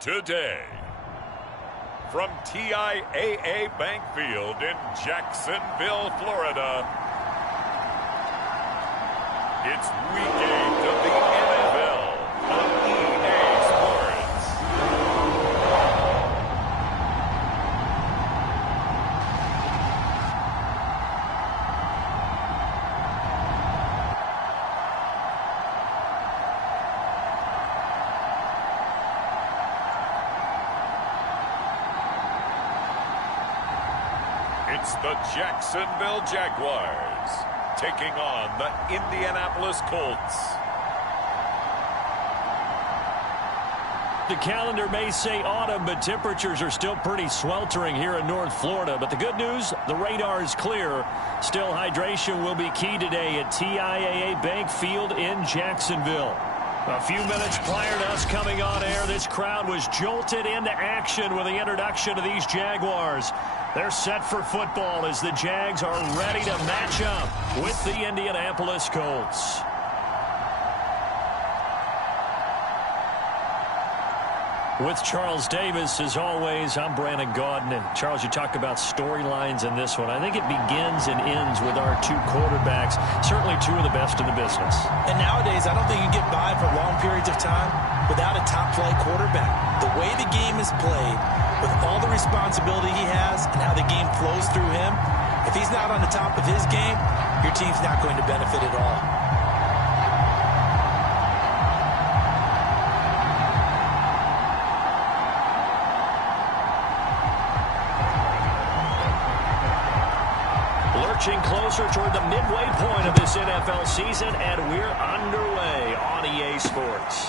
today. From TIAA Bank Field in Jacksonville, Florida, it's Week 8 of the NFL on EA Sports. It's the Jacksonville Jaguars taking on the Indianapolis Colts. The calendar may say autumn, but temperatures are still pretty sweltering here in North Florida. But the good news, the radar is clear. Still, hydration will be key today at TIAA Bank Field in Jacksonville. A few minutes prior to us coming on air, this crowd was jolted into action with the introduction of these Jaguars. They're set for football as the Jags are ready to match up with the Indianapolis Colts. With Charles Davis, as always, I'm Brandon Gaudin. And Charles, you talk about storylines in this one. I think it begins and ends with our two quarterbacks, certainly two of the best in the business. And nowadays, I don't think you get by for long periods of time without a top-flight quarterback. The way the game is played, with all the responsibility he has and how the game flows through him, if he's not on the top of his game, your team's not going to benefit at all. Lurching closer toward the midway point of this NFL season, and we're underway on EA Sports.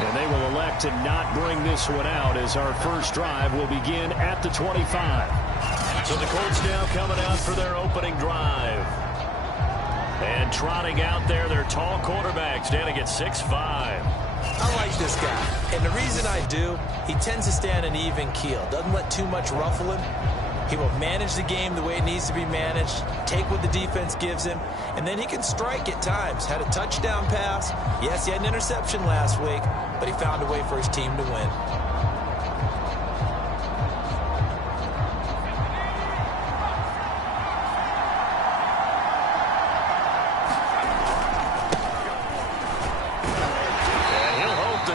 And they will elect to not bring this one out as our first drive will begin at the 25. So the Colts now coming out for their opening drive. And trotting out there, their tall quarterback standing at 6'5". I like this guy, and the reason I do, he tends to stand an even keel, doesn't let too much ruffle him. He will manage the game the way it needs to be managed, take what the defense gives him, and then he can strike at times. Had a touchdown pass. Yes, he had an interception last week, but he found a way for his team to win.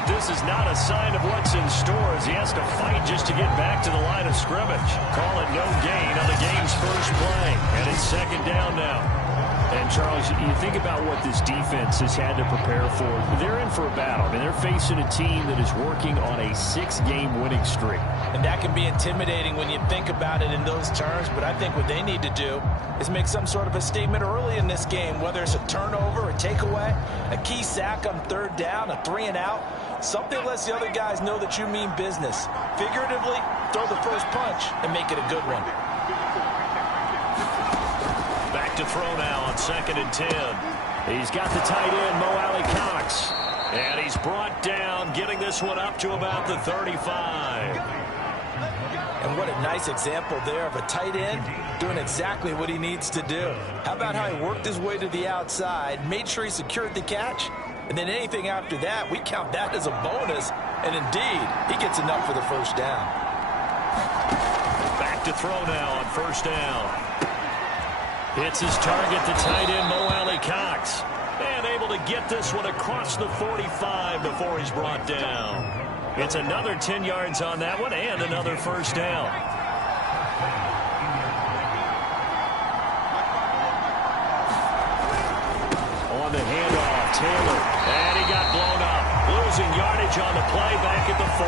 This is not a sign of what's in store as he has to fight just to get back to the line of scrimmage. Call it no gain on the game's first play. And it's second down now. And, Charles, you think about what this defense has had to prepare for. They're in for a battle. I mean, they're facing a team that is working on a 6-game winning streak. And that can be intimidating when you think about it in those terms. But I think what they need to do is make some sort of a statement early in this game, whether it's a turnover, a takeaway, a key sack on third down, a 3-and-out. Something lets the other guys know that you mean business. Figuratively, throw the first punch and make it a good one. Back to throw now on 2nd and 10. He's got the tight end, Mo Alley-Cox. And he's brought down, getting this one up to about the 35. And what a nice example there of a tight end doing exactly what he needs to do. How about how he worked his way to the outside, made sure he secured the catch, and then anything after that, we count that as a bonus. And indeed, he gets enough for the first down. Back to throw now on 1st down. Hits his target, the tight end, Mo Alley-Cox. And able to get this one across the 45 before he's brought down. It's another 10 yards on that one and another first down. On the handoff, Taylor. And he got blown up. Losing yardage on the play back at the 44.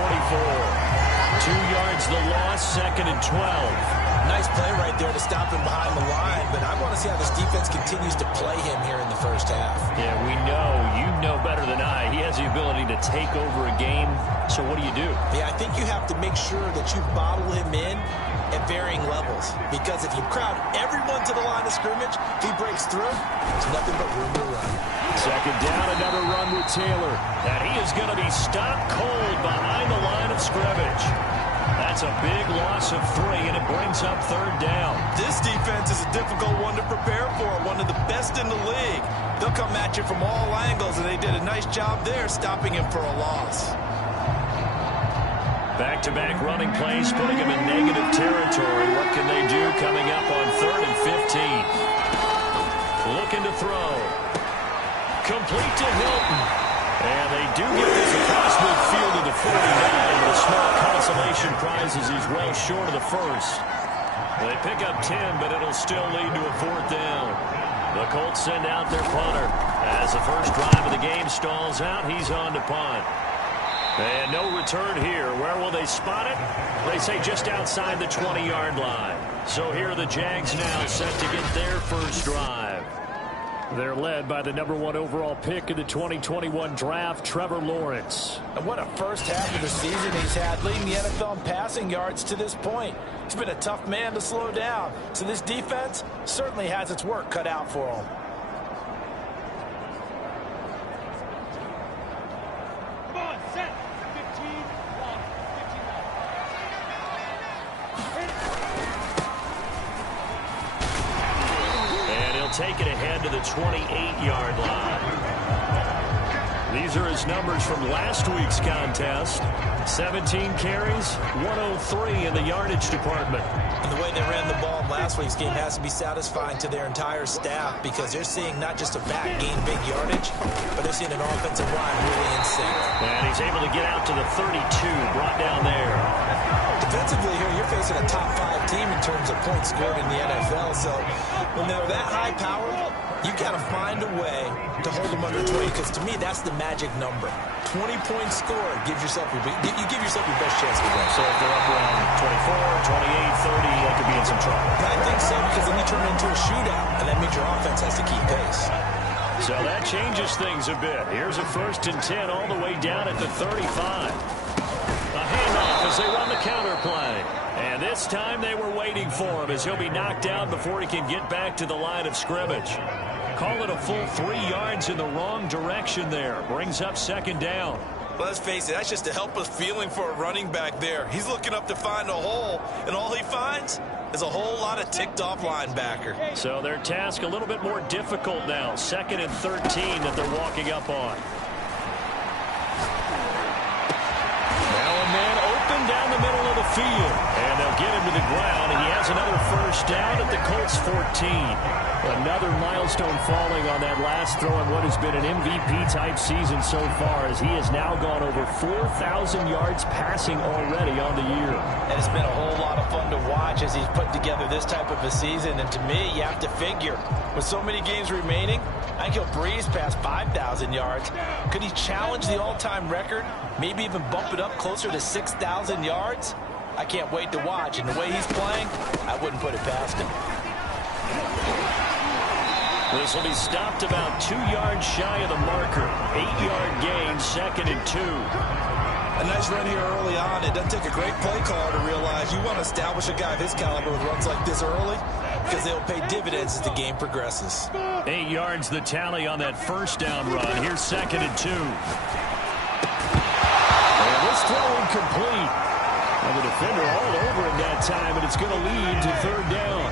2 yards the loss, 2nd and 12. Nice play right there to stop him behind the line, but I want to see how this defense continues to play him here in the first half. Yeah, we know. You know better than I. He has the ability to take over a game, so what do? Yeah, I think you have to make sure that you bottle him in at varying levels, because if you crowd everyone to the line of scrimmage, if he breaks through, there's nothing but room to run. 2nd down, another run with Taylor. And he is going to be stopped cold behind the line of scrimmage. That's a big loss of 3, and it brings up 3rd down. This defense is a difficult one to prepare for, one of the best in the league. They'll come at you from all angles, and they did a nice job there stopping him for a loss. Back-to-back running plays, putting them in negative territory. What can they do coming up on 3rd and 15? Looking to throw. Complete to Hilton. And they do get this across midfield to the 49, but a small consolation prize as he's well short of the first. They pick up 10, but it'll still lead to a 4th down. The Colts send out their punter. As the first drive of the game stalls out, he's on to punt. And no return here. Where will they spot it? They say just outside the 20-yard line. So here are the Jags now set to get their first drive. They're led by the #1 overall pick in the 2021 draft, Trevor Lawrence. And what a first half of the season he's had, leading the NFL in passing yards to this point. He's been a tough man to slow down. So this defense certainly has its work cut out for him. Take it ahead to the 28-yard line. These are his numbers from last week's contest. 17 carries, 103 in the yardage department. And the way they ran the ball in last week's game has to be satisfying to their entire staff because they're seeing not just a back gain big yardage, but they're seeing an offensive line really in sync. And he's able to get out to the 32, brought down there. Defensively here, you're facing a top 5 team in terms of points scored in the NFL. So when they're that high powered, you got to find a way to hold them under 20 because to me, that's the magic number. 20 points scored gives yourself your best chance to win. So if they're up around 24, 28, 30, they could be in some trouble. I think so because then you turn it into a shootout, and that means your offense has to keep pace. So that changes things a bit. Here's a 1st and 10 all the way down at the 35. A handoff as they run the counter play. And this time they were waiting for him as he'll be knocked down before he can get back to the line of scrimmage. Call it a full 3 yards in the wrong direction there. Brings up 2nd down. Let's face it, that's just a helpless feeling for a running back there. He's looking up to find a hole, and all he finds is a whole lot of ticked-off linebacker. So their task a little bit more difficult now. 2nd and 13 that they're walking up on. Now a man open down the middle of the field. And they'll get him to the ground. He has another 1st down at the Colts 14. Another milestone falling on that last throw in what has been an MVP-type season so far as he has now gone over 4,000 yards passing already on the year. And it's been a whole lot of fun to watch as he's put together this type of a season. And to me, you have to figure, with so many games remaining, I think he'll breeze past 5,000 yards. Could he challenge the all-time record? Maybe even bump it up closer to 6,000 yards? I can't wait to watch. And the way he's playing, I wouldn't put it past him. This will be stopped about 2 yards shy of the marker. 8-yard gain, 2nd and 2. A nice run here early on. It doesn't take a great play caller to realize you want to establish a guy of his caliber with runs like this early because they'll pay dividends as the game progresses. 8 yards the tally on that 1st down run. Here's 2nd and 2. And this throw incomplete. And the defender all over him that time, and it's going to lead to 3rd down.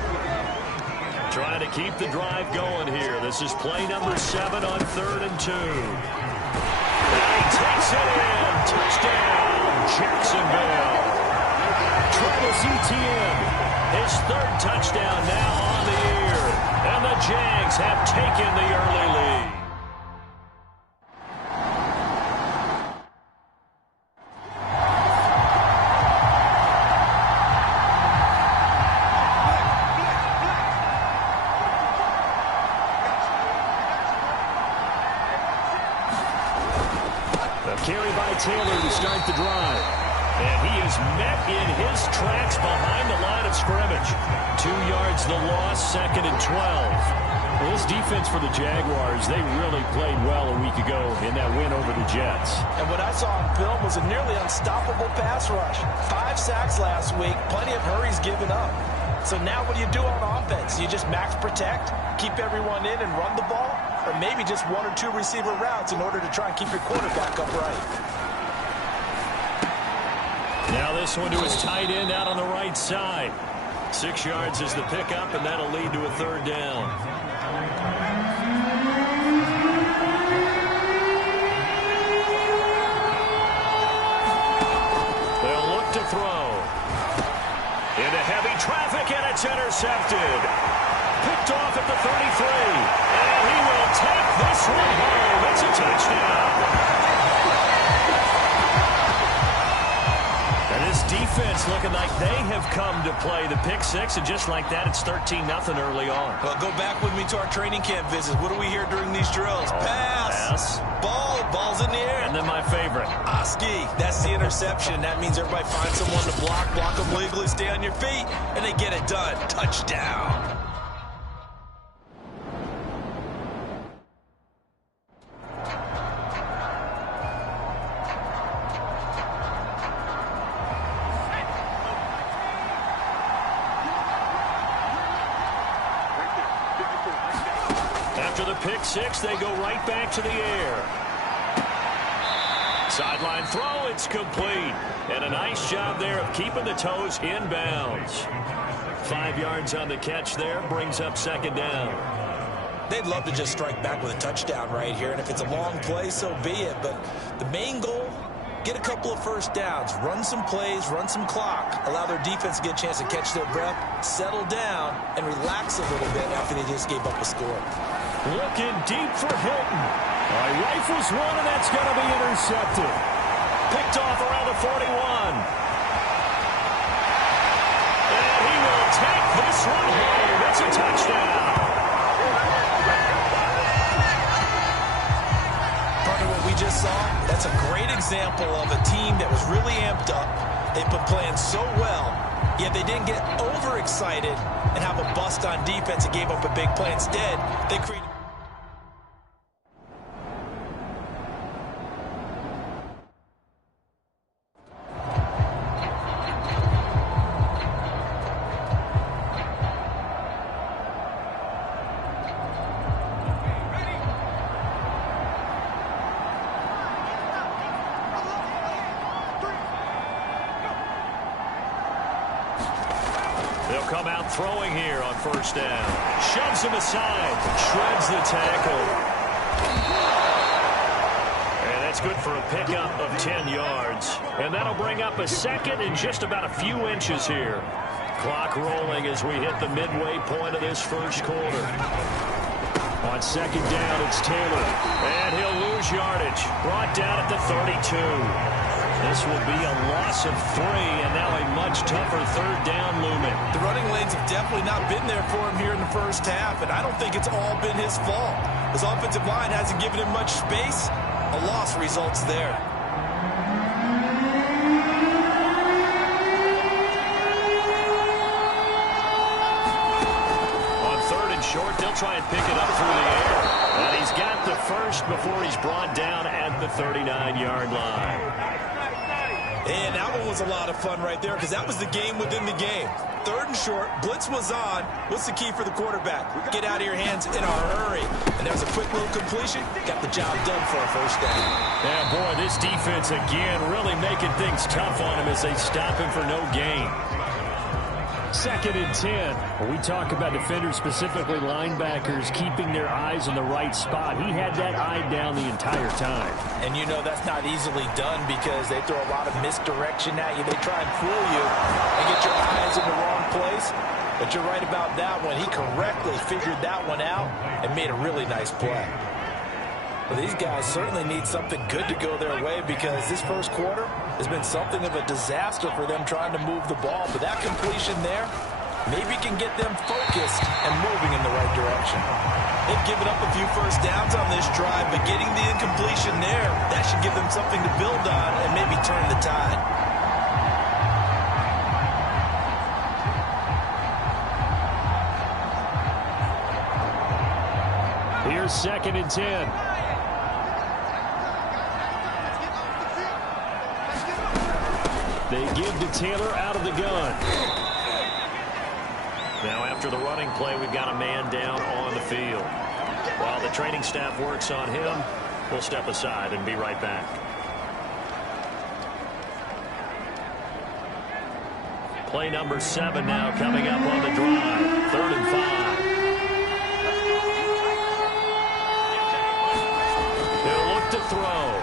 Trying to keep the drive going here. This is play number 7 on 3rd and 2. And he takes it in. Touchdown, Jacksonville. Travis Etienne. His 3rd touchdown now on the year. And the Jags have taken the early lead. Carry by Taylor to start the drive. And he is met in his tracks behind the line of scrimmage. 2 yards the loss, 2nd and 12. Well, this defense for the Jaguars, they really played well a week ago in that win over the Jets. And what I saw on film was a nearly unstoppable pass rush. 5 sacks last week, plenty of hurries given up. So now what do you do on offense? You just max protect, keep everyone in and run the ball? Or maybe just 1 or 2 receiver routes in order to try and keep your quarterback upright. Now this one to his tight end out on the right side. 6 yards is the pickup, and that'll lead to a 3rd down. They'll look intercepted. Picked off at the 33. And he will take this one home. It's a touchdown. And this defense looking like they have come to play the pick six. And just like that, it's 13-0 early on. Well, go back with me to our training camp visits. What do we hear during these drills? Pass. Ball's in the air. And then my favorite. Oski, that's the interception. That means everybody finds someone to block them legally, stay on your feet, and they get it done. Touchdown. After the pick six, they go right back to the air. Sideline throw, it's complete. And a nice job there of keeping the toes in bounds. 5 yards on the catch there, brings up second down. They'd love to just strike back with a touchdown right here, and if it's a long play, so be it. But the main goal, get a couple of first downs, run some plays, run some clock, allow their defense to get a chance to catch their breath, settle down, and relax a little bit after they just gave up a score. Looking deep for Hilton. Rifles one, and that's going to be intercepted. Picked off around the 41. And he will take this one home. It's a touchdown. Partner, what we just saw, that's a great example of a team that was really amped up. They've been playing so well, yet they didn't get overexcited and have a bust on defense and gave up a big play. Instead, they created... They'll come out throwing here on first down. Shoves him aside. Shreds the tackle. And that's good for a pickup of 10 yards. And that'll bring up a second and just about a few inches here. Clock rolling as we hit the midway point of this first quarter. On second down, it's Taylor. And he'll lose yardage. Brought down at the 32. This will be a loss of 3, and now a much tougher third down looming. The running lanes have definitely not been there for him here in the first half, and I don't think it's all been his fault. His offensive line hasn't given him much space. A loss results there. On third and short, they'll try and pick it up through the air. And he's got the first before he's brought down at the 39-yard line. And that one was a lot of fun right there because that was the game within the game. Third and short, blitz was on. What's the key for the quarterback? Get out of your hands in a hurry. And there's a quick little completion. Got the job done for a first down. Yeah, boy, this defense again really making things tough on him as they stop him for no gain. Second and 10. When we talk about defenders, specifically linebackers, keeping their eyes in the right spot. He had that eye down the entire time. And you know that's not easily done because they throw a lot of misdirection at you. They try and fool you and get your eyes in the wrong place. But you're right about that one. He correctly figured that one out and made a really nice play. Well, these guys certainly need something good to go their way because this first quarter has been something of a disaster for them trying to move the ball. But that completion there maybe can get them focused and moving in the right direction. They've given up a few first downs on this drive, but getting the incompletion there, that should give them something to build on and maybe turn the tide. Here's second and 10. They give to Taylor out of the gun. Now after the running play, we've got a man down on the field. While the training staff works on him, we'll step aside and be right back. Play number 7 now coming up on the drive. 3rd and 5. He'll look to throw.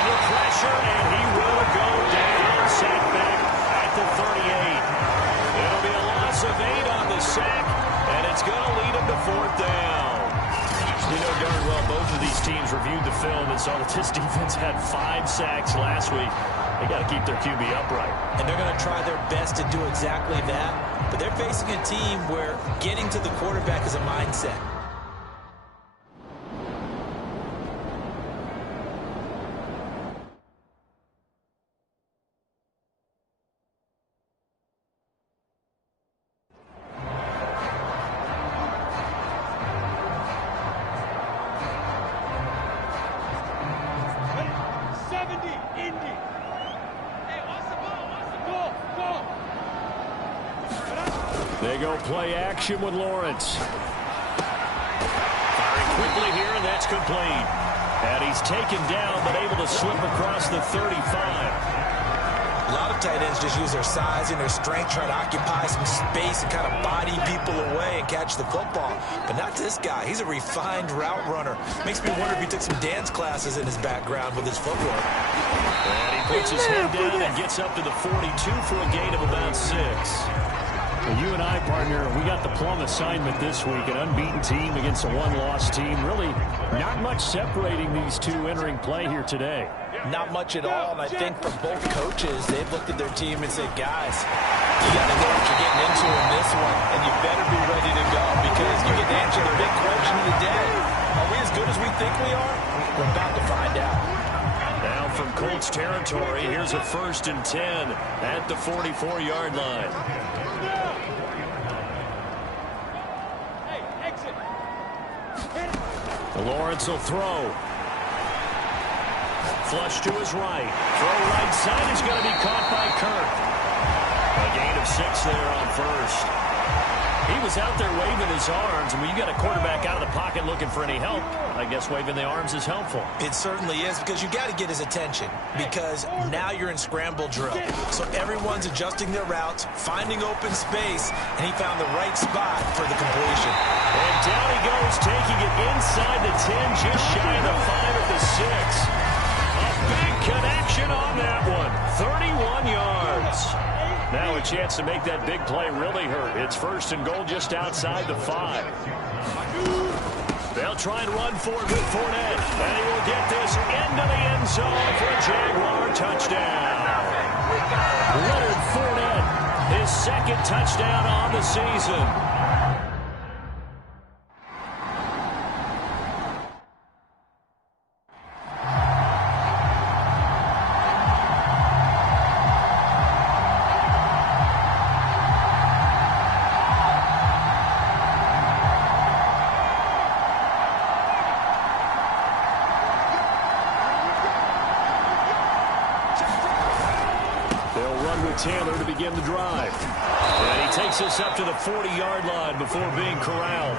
Under pressure, and he will go down. Sacked back at the 38. teams reviewed the film and saw that this defense had 5 sacks last week. They got to keep their QB upright. And they're going to try their best to do exactly that. But they're facing a team where getting to the quarterback is a mindset. They go play action with Lawrence. Firing quickly here, and that's complete. And he's taken down, but able to slip across the 35. A lot of tight ends just use their size and their strength, try to occupy some space and kind of body people away and catch the football. But not this guy. He's a refined route runner. Makes me wonder if he took some dance classes in his background with his footwork. And he puts his head down and gets up to the 42 for a gain of about 6. Well, you and I, partner, we got the plum assignment this week. An unbeaten team against a one-loss team. Really not much separating these two entering play here today. Not much at all, and I think for both coaches, they've looked at their team and said, guys, you got to know what you're getting into in this one, and you better be ready to go because you get to answer the big question of the day. Are we as good as we think we are? We're about to find out. Now from Colts territory, here's a 1st and 10 at the 44-yard line. Lawrence will throw. Flush to his right. Throw right side is going to be caught by Kirk. A gain of 6 there on 1st. He was out there waving his arms, and when you got a quarterback out of the pocket looking for any help, I guess waving the arms is helpful. It certainly is, because you got to get his attention, because now you're in scramble drill. So everyone's adjusting their routes, finding open space, and he found the right spot for the completion. And down he goes, taking it inside the 10, just shy of the 5 at the 6. A big connection on that one. 31 yards. Now a chance to make that big play really hurt. It's 1st and goal just outside the 5. They'll try and run for it with Fournette. And he will get this into the end zone for a Jaguar touchdown. Leonard Fournette, his 2nd touchdown on the season. Taylor to begin the drive. And he takes us up to the 40-yard line before being corralled.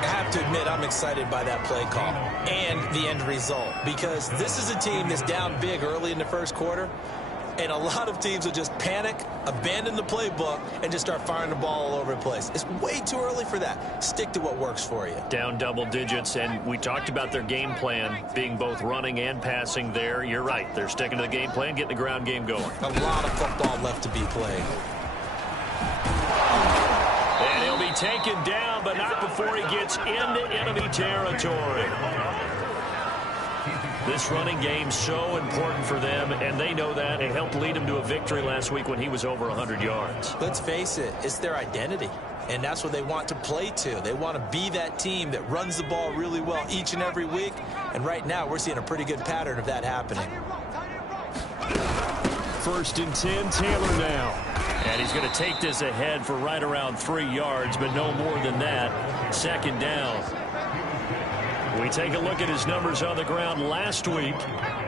I have to admit, I'm excited by that play call and the end result, because this is a team that's down big early in the 1st quarter, and a lot of teams will just panic, abandon the playbook, and just start firing the ball all over the place. It's way too early for that. Stick to what works for you. Down double digits, and we talked about their game plan being both running and passing there. You're right. They're sticking to the game plan, getting the ground game going. A lot of football left to be played. And he'll be taken down, but not before he gets into enemy territory. This running game's so important for them, and they know that. It helped lead them to a victory last week when he was over 100 yards. Let's face it, it's their identity, and that's what they want to play to. They want to be that team that runs the ball really well each and every week, and right now we're seeing a pretty good pattern of that happening. 1st and 10, Taylor now. And he's going to take this ahead for right around 3 yards, but no more than that. 2nd down. We take a look at his numbers on the ground last week.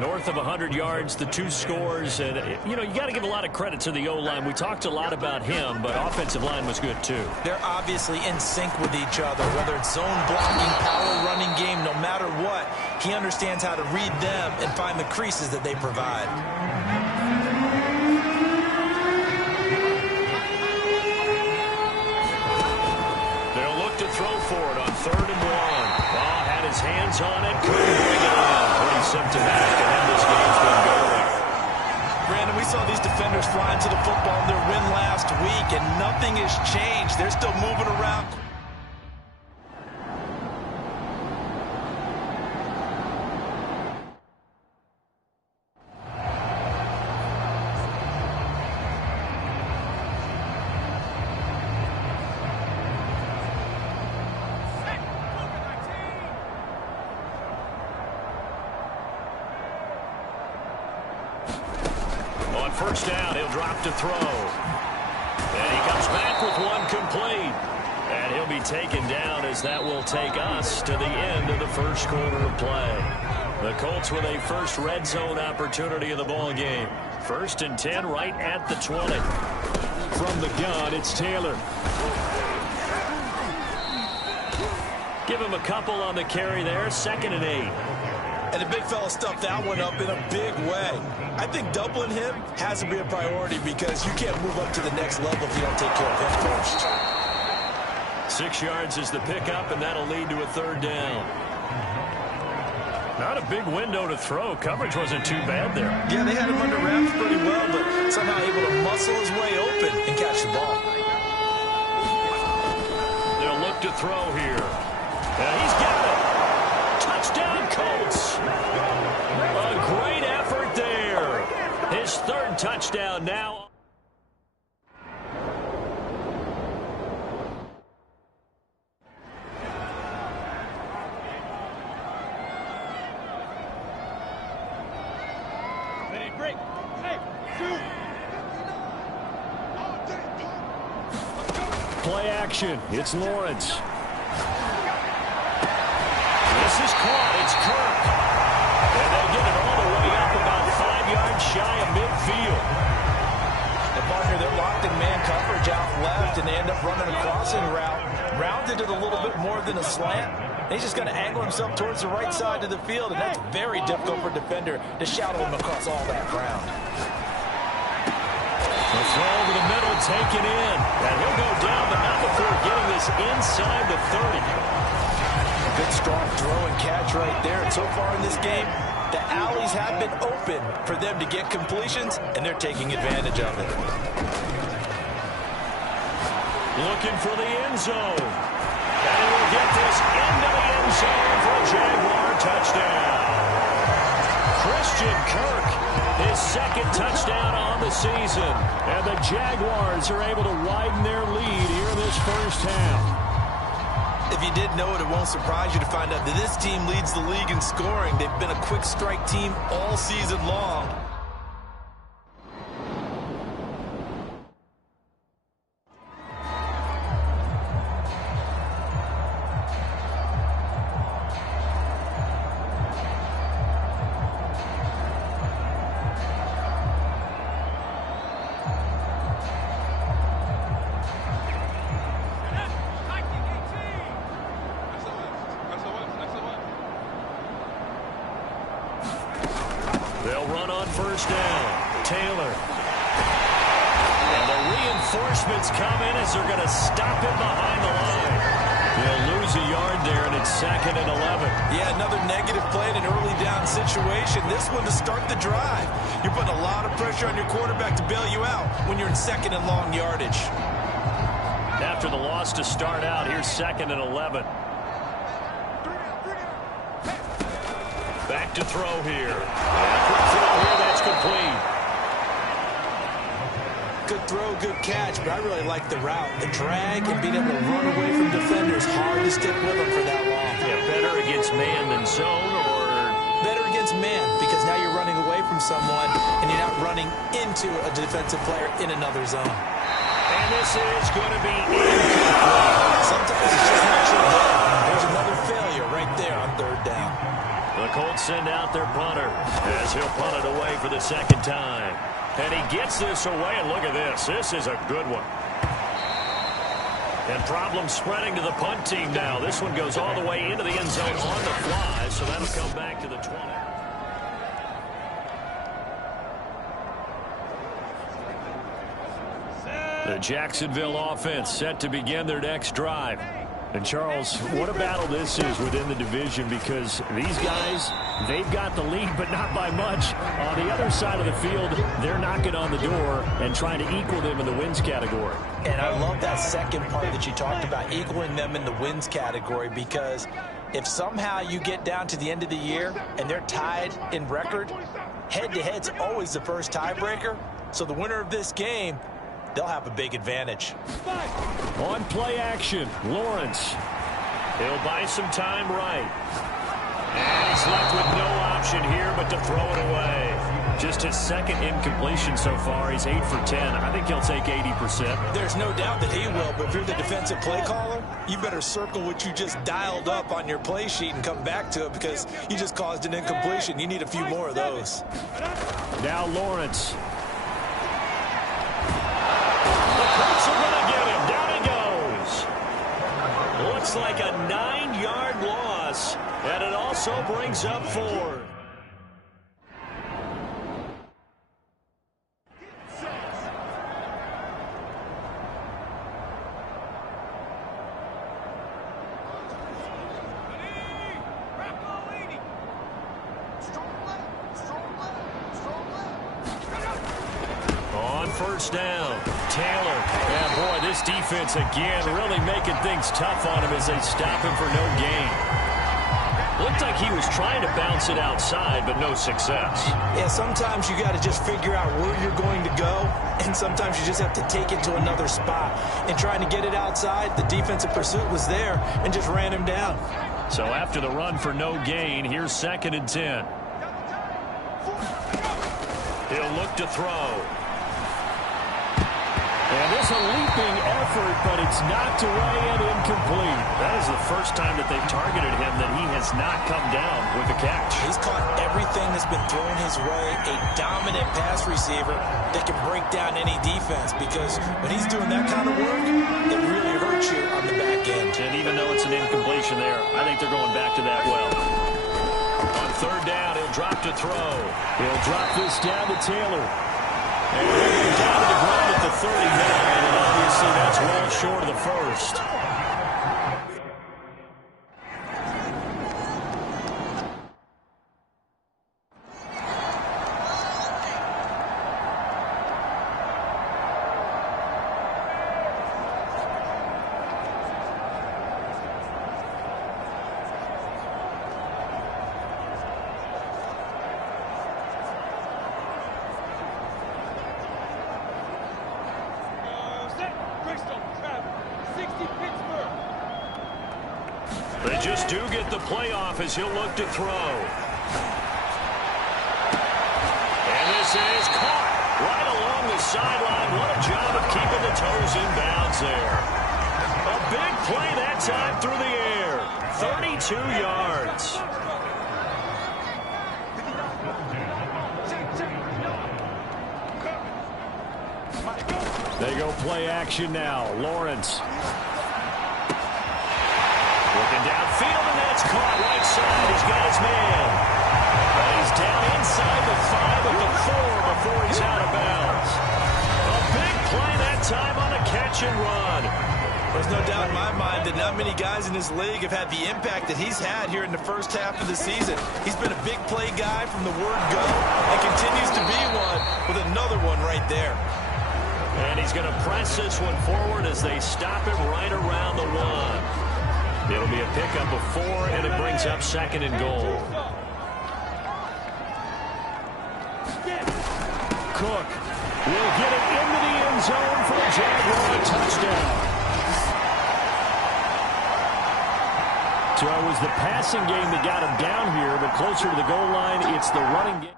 North of 100 yards, the 2 scores. And, you know, you got to give a lot of credit to the O-line. We talked a lot about him, but offensive line was good, too. They're obviously in sync with each other, whether it's zone blocking, power running game, no matter what. He understands how to read them and find the creases that they provide. They'll look to throw for it on 3rd and 1. His hands on it, couldn't bring it in. Pretty symptomatic of how this game's been going. Brandon, we saw these defenders flying to the football in their win last week, and nothing has changed. They're still moving around. On first down, he'll drop to throw. And he comes back with one complete. And he'll be taken down as that will take us to the end of the first quarter of play. The Colts with a first red zone opportunity of the ball game. 1st and 10 right at the 20. From the gun, it's Taylor. Give him a couple on the carry there. 2nd and 8. And the big fella stuffed that one up in a big way. I think doubling him has to be a priority because you can't move up to the next level if you don't take care of him first. 6 yards is the pickup, and that'll lead to a 3rd down. Not a big window to throw. Coverage wasn't too bad there. Yeah, they had him under wraps pretty well, but somehow able to muscle his way open and catch the ball. They'll look to throw here. And he's got it. Touchdown, Colts. A great effort there. His 3rd touchdown now. Play action. It's Lawrence. This is caught. It's Kirk. And they get it all the way up about 5 yards shy of midfield. The partner, they're locked in man coverage out left, and they end up running a crossing route. Rounded it a little bit more than a slant. And he's just going to angle himself towards the right side of the field, and that's very difficult for a defender to shadow him across all that ground. The throw over the middle, taken in. And he'll go down, but not before getting this inside the 30. Good strong throw and catch right there. And so far in this game, the alleys have been open for them to get completions, and they're taking advantage of it. Looking for the end zone. And he will get this into the end zone for a Jaguar touchdown. Christian Kirk, his 2nd touchdown on the season. And the Jaguars are able to widen their lead here in this first half. If you didn't know it, it won't surprise you to find out that this team leads the league in scoring. They've been a quick strike team all season long. They'll run on first down. Taylor. And the reinforcements come in as they're going to stop him behind the line. They'll lose a yard there, and it's 2nd and 11. Yeah, another negative play in an early down situation. This one to start the drive. You're putting a lot of pressure on your quarterback to bail you out when you're in 2nd and long yardage. After the loss to start out, here's 2nd and 11. Back to throw here. After a throw here, that's complete. Good throw, good catch, but I really like the route. The drag and being able to run away from defenders. Hard to stick with them for that long. Yeah, better against man than zone, or? Better against man, because now you're running away from someone, and you're not running into a defensive player in another zone. And this is going to be incomplete. Sometimes it's just not your head. There's another failure right there on 3rd down. The Colts send out their punter as he'll punt it away for the 2nd time. And he gets this away, and look at this. This is a good one. And problems spreading to the punt team now. This one goes all the way into the end zone on the fly, so that'll come back to the 20. The Jacksonville offense set to begin their next drive. And, Charles, what a battle this is within the division, because these guys, they've got the lead, but not by much. On the other side of the field, they're knocking on the door and trying to equal them in the wins category. And I love that second part that you talked about, equaling them in the wins category, because if somehow you get down to the end of the year and they're tied in record, head-to-head's always the first tiebreaker. So the winner of this game, they'll have a big advantage. On play action, Lawrence. He'll buy some time right. And he's left with no option here but to throw it away. Just his second incompletion so far. He's 8 for 10. I think he'll take 80%. There's no doubt that he will, but if you're the defensive play caller, you better circle what you just dialed up on your play sheet and come back to it because you just caused an incompletion. You need a few more of those. Now Lawrence. The Colts are going to get him. Down he goes. Looks like a 9-yard loss, and it also brings up 4. First down. Taylor. Yeah, boy, this defense again really making things tough on him as they stop him for no gain. Looked like he was trying to bounce it outside, but no success. Yeah, sometimes you got to just figure out where you're going to go, and sometimes you just have to take it to another spot. And trying to get it outside, the defensive pursuit was there and just ran him down. So after the run for no gain, here's 2nd and 10. He'll look to throw. And there's a leaping effort, but it's knocked away and incomplete. That is the first time that they've targeted him that he has not come down with a catch. He's caught everything that's been thrown his way, a dominant pass receiver that can break down any defense, because when he's doing that kind of work, it really hurts you on the back end. And even though it's an incompletion there, I think they're going back to that well. On 3rd down, he'll drop to throw. He'll drop this down to Taylor. And they're down to the ground at the 39, and obviously that's well short of the first. They just do get the playoff as he'll look to throw. And this is caught right along the sideline. What a job of keeping the toes in bounds there. A big play that time through the air. 32 yards. They go play action now. Lawrence. Looking downfield, and that's caught right side. He's got his man. And he's down inside the 5 at the 4 before he's out of bounds. A big play that time on a catch and run. There's no doubt in my mind that not many guys in this league have had the impact that he's had here in the first half of the season. He's been a big play guy from the word go and continues to be one with another one right there. And he's going to press this one forward as they stop him right around the 1. It'll be a pickup of 4, and it brings up 2nd and goal. Cook will get it into the end zone for a Jaguar touchdown. So it was the passing game that got him down here, but closer to the goal line, it's the running game.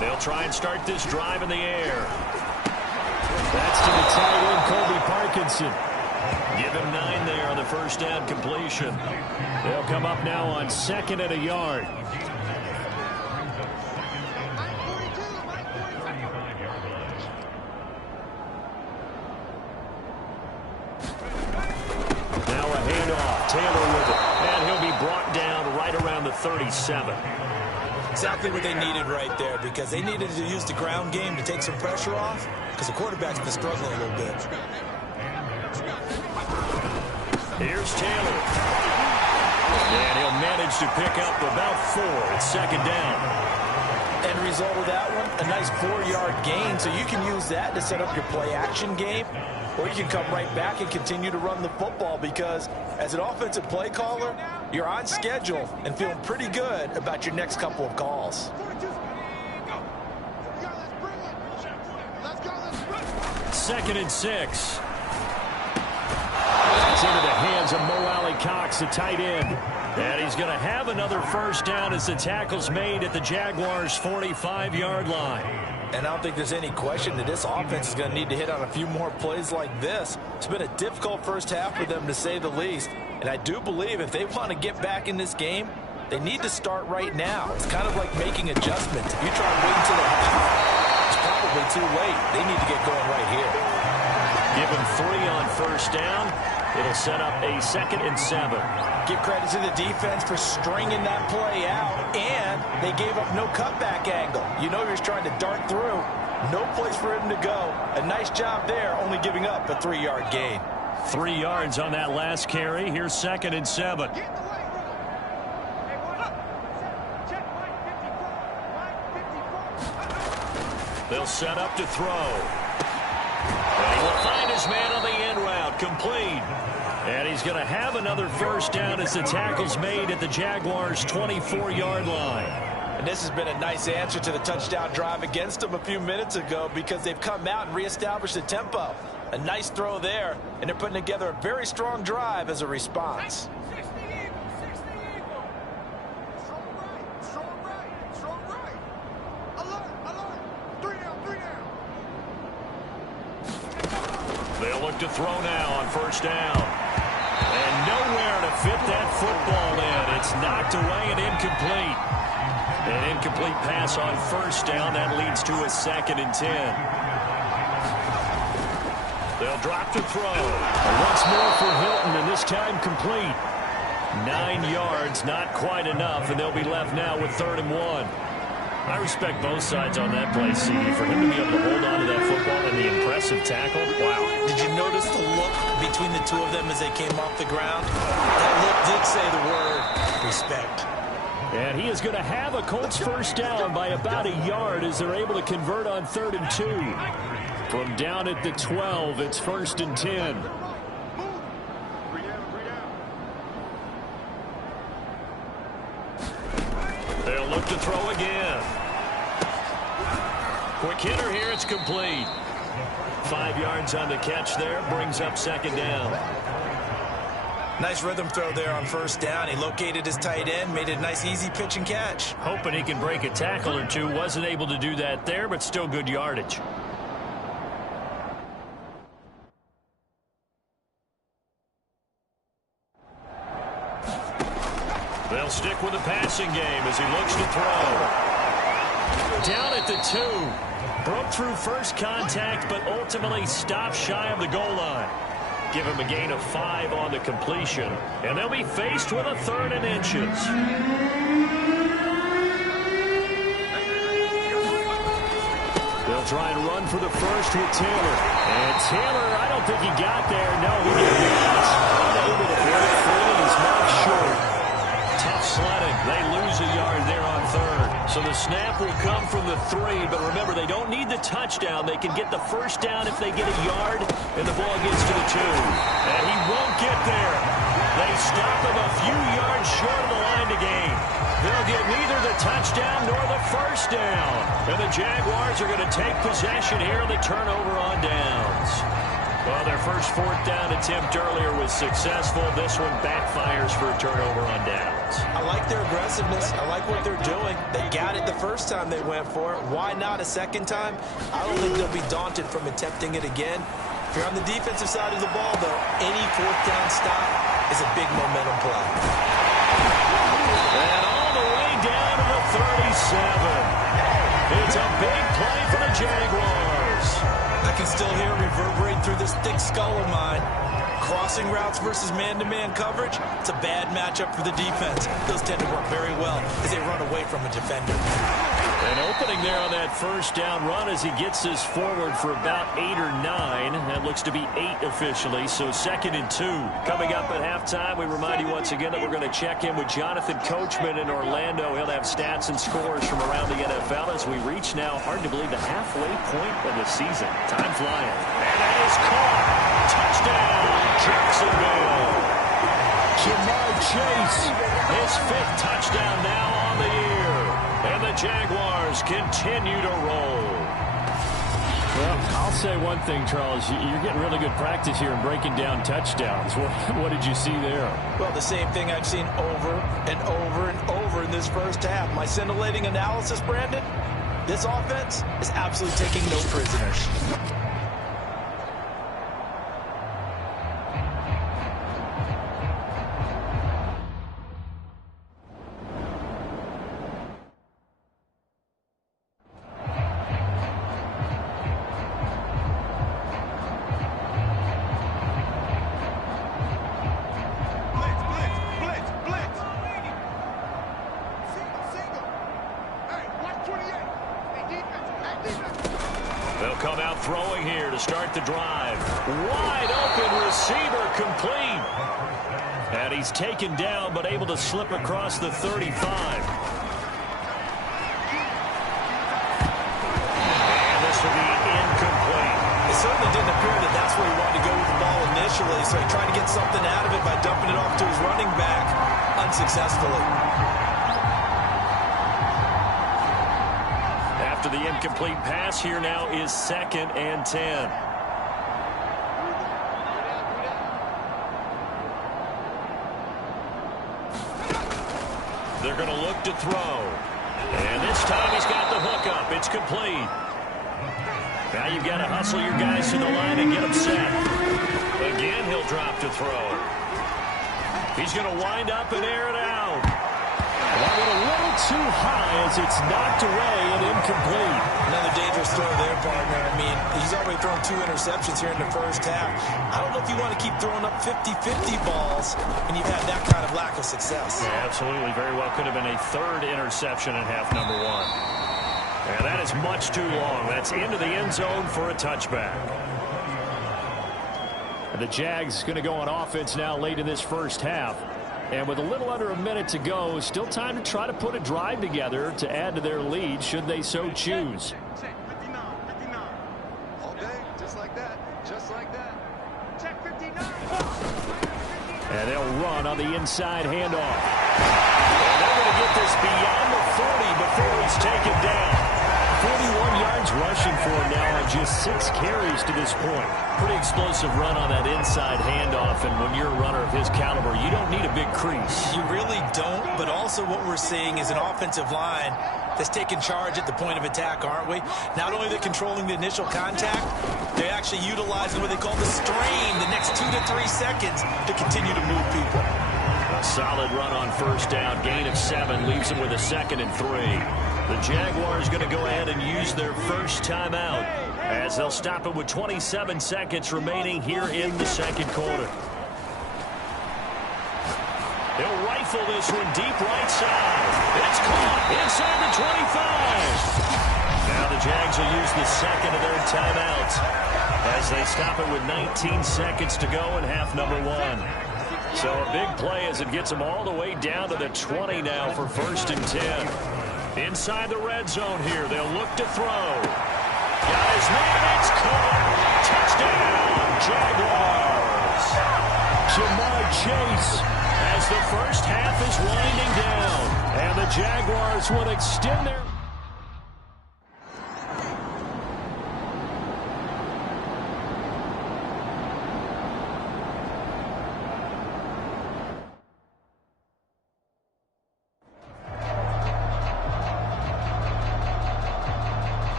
They'll try and start this drive in the air. That's to the tight end, Colby Parkinson. Give him 9 there on the first down completion. They'll come up now on 2nd and a yard. Now a handoff. Taylor with it. And he'll be brought down right around the 37. Exactly what they needed right there, because they needed to use the ground game to take some pressure off, because the quarterback's been struggling a little bit. Here's Taylor. And he'll manage to pick up about 4 at 2nd down. End result of that one, a nice 4-yard gain. So you can use that to set up your play-action game, or you can come right back and continue to run the football, because as an offensive play caller, you're on schedule and feeling pretty good about your next couple of calls. Second and 6. That's into the hands of Mo Alley-Cox, the tight end. And he's going to have another first down as the tackle's made at the Jaguars' 45-yard line. And I don't think there's any question that this offense is going to need to hit on a few more plays like this. It's been a difficult first half for them, to say the least. And I do believe if they want to get back in this game, they need to start right now. It's kind of like making adjustments. If you try to wait until the half, it's probably too late. They need to get going right here. Give him 3 on first down. It'll set up a 2nd and 7. Give credit to the defense for stringing that play out, and they gave up no cutback angle. You know he was trying to dart through. No place for him to go. A nice job there, only giving up a 3-yard gain. 3 yards on that last carry. Here's 2nd and 7. They'll set up to throw. And he will find his man on the end route, complete. And he's going to have another first down as the tackle's made at the Jaguars' 24-yard line. And this has been a nice answer to the touchdown drive against them a few minutes ago, because they've come out and reestablished the tempo. A nice throw there, and they're putting together a very strong drive as a response. They'll look to throw now on first down. And nowhere to fit that football in. It's knocked away and incomplete. An incomplete pass on first down. That leads to a 2nd and 10. They'll drop to throw. Once more for Hilton, and this time complete. 9 yards, not quite enough, and they'll be left now with 3rd and 1. I respect both sides on that play, CD. For him to be able to hold on to that football and the impressive tackle, wow. Did you notice the look between the two of them as they came off the ground? That look did say the word respect. And he is going to have a Colts first down by about a yard as they're able to convert on 3rd and 2. From down at the 12, it's 1st and 10. They'll look to throw again. Quick hitter here, it's complete. 5 yards on the catch there, brings up 2nd down. Nice rhythm throw there on first down. He located his tight end, made it a nice easy pitch and catch. Hoping he can break a tackle or two. Wasn't able to do that there, but still good yardage. They'll stick with the passing game as he looks to throw. Down at the 2. Broke through first contact, but ultimately stopped shy of the goal line. Give him a gain of 5 on the completion. And they'll be faced with a 3rd and inches. They'll try and run for the first with Taylor. And Taylor, I don't think he got there. No, he didn't. Unable to break free. He's not short. Tough sledding. They lose a yard there on 3rd. So the snap will come from the 3, but remember, they don't need the touchdown. They can get the first down if they get a yard, and the ball gets to the 2. And he won't get there. They stop him a few yards short of the line to gain. They'll get neither the touchdown nor the first down. And the Jaguars are going to take possession here on the turnover on downs. Well, their first 4th down attempt earlier was successful. This one backfires for a turnover on downs. I like their aggressiveness. I like what they're doing. They got it the first time they went for it. Why not a second time? I don't think they'll be daunted from attempting it again. If you're on the defensive side of the ball, though, any 4th down stop is a big momentum play. And all the way down to the 37. It's a big play for the Jaguars. I can still hear it reverberate through this thick skull of mine. Crossing routes versus man-to-man coverage, it's a bad matchup for the defense. Those tend to work very well as they run away from a defender. An opening there on that first down run as he gets this forward for about 8 or 9. That looks to be 8 officially, so 2nd and 2. Coming up at halftime, we remind you once again that we're going to check in with Jonathan Coachman in Orlando. He'll have stats and scores from around the NFL as we reach now, hard to believe, the halfway point of the season. Time flying. And that is caught. Touchdown, Jacksonville. Jamar Chase, his 5th touchdown now on the year. And the Jaguars continue to roll. Well, I'll say one thing, Charles. You're getting really good practice here in breaking down touchdowns. What did you see there? Well, the same thing I've seen over and over and over in this first half. My scintillating analysis, Brandon, this offense is absolutely taking no prisoners. They'll come out throwing here to start the drive. Wide open receiver complete. And he's taken down but able to slip across the 35. And this will be incomplete. It certainly didn't appear that that's where he wanted to go with the ball initially, so he tried to get something out of it by dumping it off to his running back unsuccessfully. After the incomplete pass, here now is 2nd and 10. They're going to look to throw. And this time he's got the hook up. It's complete. Now you've got to hustle your guys to the line and get them set. Again, he'll drop to throw. He's going to wind up and air it out. That went a little too high as it's knocked away and incomplete. Another dangerous throw there, partner. I mean, he's already thrown 2 interceptions here in the first half. I don't know if you want to keep throwing up 50-50 balls when you've had that kind of lack of success. Yeah, absolutely. Very well could have been a 3rd interception in half number 1. And that is much too long. That's into the end zone for a touchback. The Jags going to go on offense now late in this first half. And with a little under a minute to go, still time to try to put a drive together to add to their lead should they so choose. Check 59, 59. All day, just like that, just like that. Check 59. And they'll run on the inside handoff. And they're going to get this beyond the 40 before it's taken down. 41 yards rushing for him now on just 6 carries to this point. Pretty explosive run on that inside handoff, and when you're a runner of his caliber, you don't need a big crease. You really don't, but also what we're seeing is an offensive line that's taking charge at the point of attack, aren't we? Not only are they controlling the initial contact, they're actually utilizing what they call the strain the next 2 to 3 seconds to continue to move people. A solid run on first down, gain of 7, leaves them with a 2nd and 3. The Jaguars going to go ahead and use their first timeout as they'll stop it with 27 seconds remaining here in the 2nd quarter. They'll rifle this one deep right side. It's caught inside the 25. Now the Jags will use the 2nd of their timeouts as they stop it with 19 seconds to go in half number 1. So a big play as it gets them all the way down to the 20 now for 1st and 10. Inside the red zone here, they'll look to throw. Got his man, it's caught. Touchdown, Jaguars. Jamar Chase as the first half is winding down. And the Jaguars will extend their...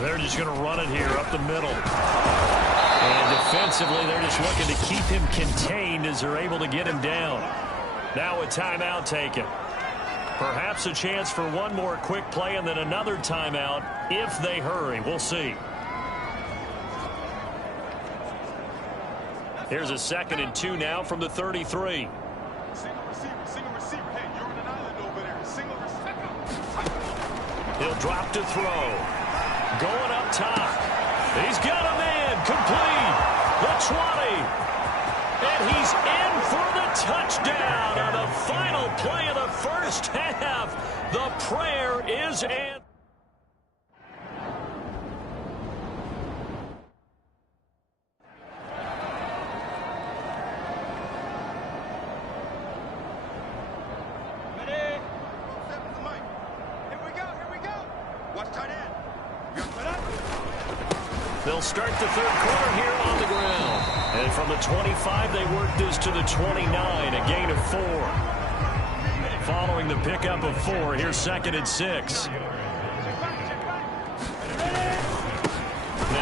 They're just going to run it here up the middle. And defensively, they're just looking to keep him contained as they're able to get him down. Now a timeout taken. Perhaps a chance for one more quick play and then another timeout if they hurry. We'll see. Here's a 2nd and 2 now from the 33. Single receiver. Hey, you're on an island over there. Single receiver. He'll drop to throw. Going up top. He's got a man. Complete. The 20. And he's in for the touchdown on the final play of the first half. The prayer is answered. They'll start the 3rd quarter here on the ground. And from the 25, they work this to the 29, a gain of 4. Following the pickup of 4, here's 2nd and 6. Now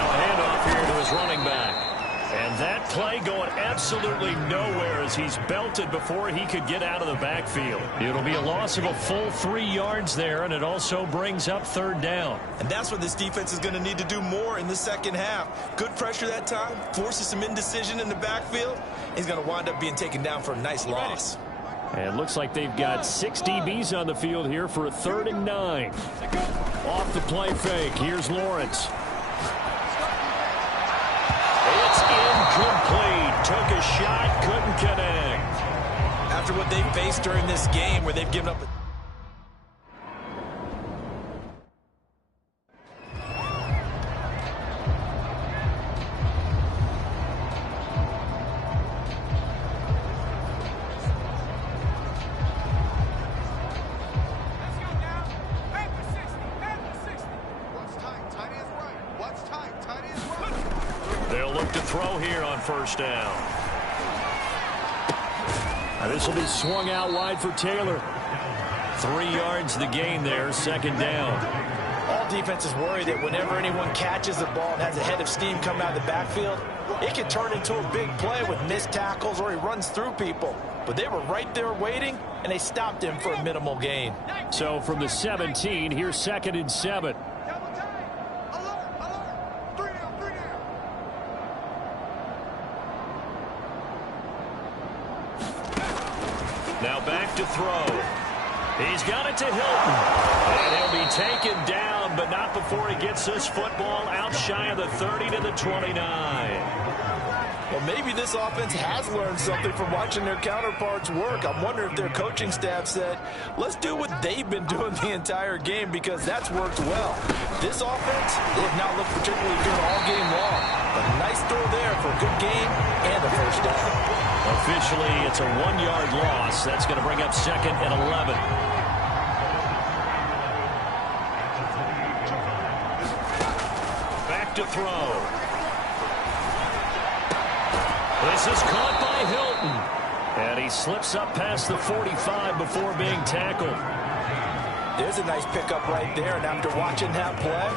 a handoff here to his running back. And that play going absolutely nowhere as he's belted before he could get out of the backfield. It'll be a loss of a full 3 yards there, and it also brings up 3rd down. And that's what this defense is going to need to do more in the second half. Good pressure that time, forces some indecision in the backfield. He's going to wind up being taken down for a nice loss. And it looks like they've got 6 DBs on the field here for a 3rd and 9. Off the play fake, here's Lawrence. It's incomplete. Took a shot, couldn't connect. After what they faced during this game where they've given up They'll look to throw here on 1st down. Now this will be swung out wide for Taylor. 3 yards the gain there, 2nd down. all defenses worry that whenever anyone catches the ball and has a head of steam come out of the backfield, it can turn into a big play with missed tackles or he runs through people. But they were right there waiting, and they stopped him for a minimal gain. So from the 17, here's 2nd and 7. Now back to throw. He's got it to Hilton. And he'll be taken down, but not before he gets this football out shy of the 30 to the 29. Well, maybe this offense has learned something from watching their counterparts work. I'm wondering if their coaching staff said, let's do what they've been doing the entire game because that's worked well. This offense, they have not looked particularly good all game long. But a nice throw there for a good game and a 1st down. Officially, it's a 1-yard loss. That's going to bring up 2nd and 11. Back to throw. This is caught by Hilton. And he slips up past the 45 before being tackled. There's a nice pickup right there. And after watching that play,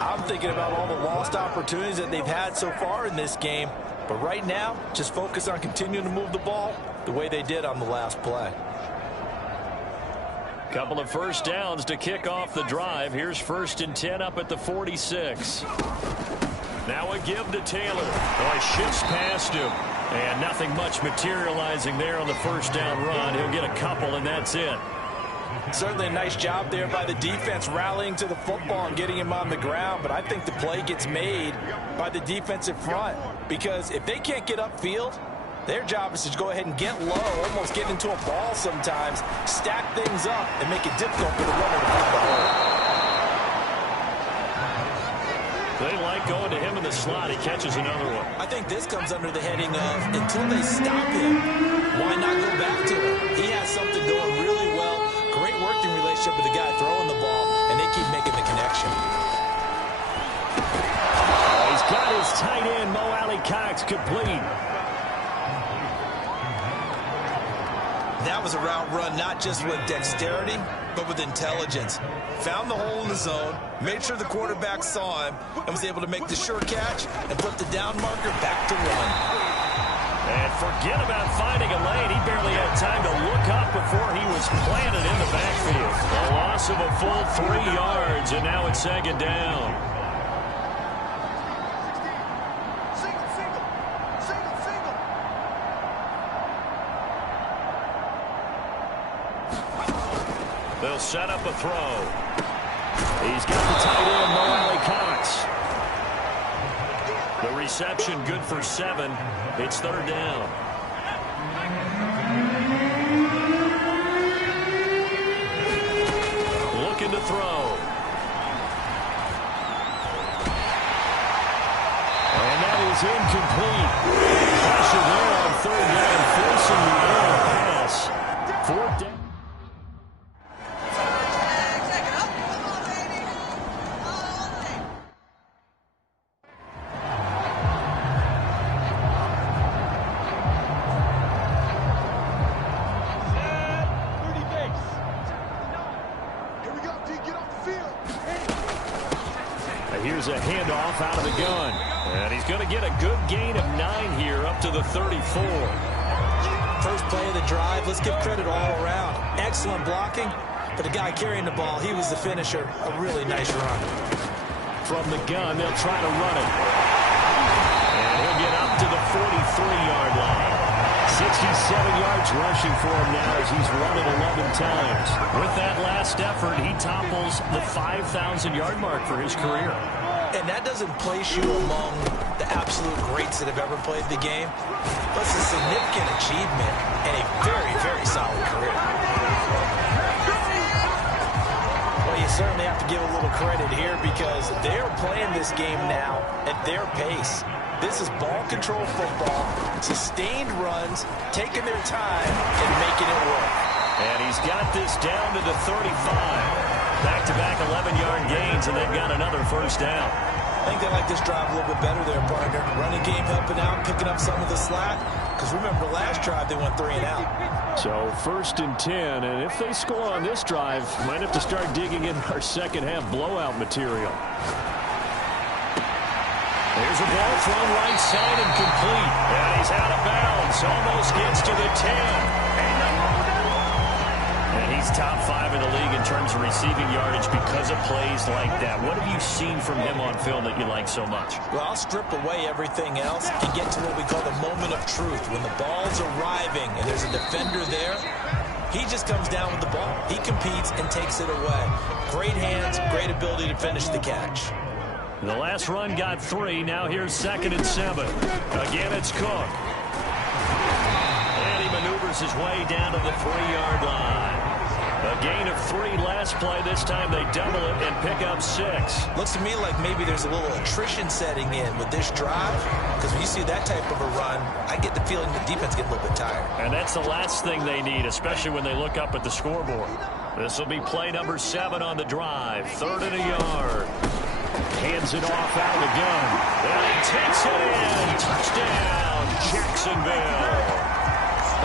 I'm thinking about all the lost opportunities that they've had so far in this game. But right now, just focus on continuing to move the ball the way they did on the last play. Couple of 1st downs to kick off the drive. Here's 1st and 10 up at the 46. Now a give to Taylor. Boy, shifts past him. And nothing much materializing there on the 1st down run. He'll get a couple, and that's it. Certainly a nice job there by the defense rallying to the football and getting him on the ground. But I think the play gets made by the defensive front. Because if they can't get upfield, their job is to go ahead and get low, almost get into a ball sometimes, stack things up, and make it difficult for the runner to beat the hole. They like going to him in the slot. He catches another one. I think this comes under the heading of, until they stop him, why not go back to him? He has something going really well. Great working relationship with the guy throwing the ball, and they keep making the connection. He's got his tight end, Mo Alley-Cox, complete. That was a route run not just with dexterity, but with intelligence. Found the hole in the zone, made sure the quarterback saw him, and was able to make the sure catch and put the down marker back to run. And forget about finding a lane. He barely had time to look up before he was planted in the backfield. A loss of a full 3 yards, and now it's 2nd down. They'll set up a throw. He's got the tight end, Mo Cox. The reception good for 7. It's third down. Looking to throw. And that is incomplete. Pressure there on third down, forcing the error pass. Fourth down. Here's a handoff out of the gun. And he's going to get a good gain of 9 here up to the 34. First play of the drive, let's give credit all around. Excellent blocking, but the guy carrying the ball, he was the finisher. A really nice run. From the gun, they'll try to run it. And he'll get up to the 43-yard line. 67 yards rushing for him now as he's run it 11 times. With that last effort, he topples the 5,000-yard mark for his career. And that doesn't place you among the absolute greats that have ever played the game. But it's a significant achievement and a very, very solid career. Well, you certainly have to give a little credit here because they're playing this game now at their pace. This is ball control football, sustained runs, taking their time and making it work. And he's got this down to the 35. Back-to-back 11-yard gains, and they've got another first down. I think they like this drive a little bit better there, partner. Running game helping out, picking up some of the slack. Because remember, the last drive, they went 3 and out. So first and 10, and if they score on this drive, might have to start digging in our second-half blowout material. There's a ball thrown right side and complete. And he's out of bounds. Almost gets to the 10. And he's top 5 in the league in terms of receiving yardage because of plays like that. What have you seen from him on film that you like so much? Well, I'll strip away everything else and get to what we call the moment of truth. When the ball's arriving and there's a defender there, he just comes down with the ball. He competes and takes it away. Great hands, great ability to finish the catch. The last run got 3. Now here's 2nd and 7. Again, it's Cook. And he maneuvers his way down to the 3-yard line. A gain of 3 last play. This time they double it and pick up 6. Looks to me like maybe there's a little attrition setting in with this drive. Because when you see that type of a run, I get the feeling the defense gets a little bit tired. And that's the last thing they need, especially when they look up at the scoreboard. This will be play number 7 on the drive. 3rd and a yard. Hands it off out of the gun. And he takes it in. Touchdown, Jacksonville.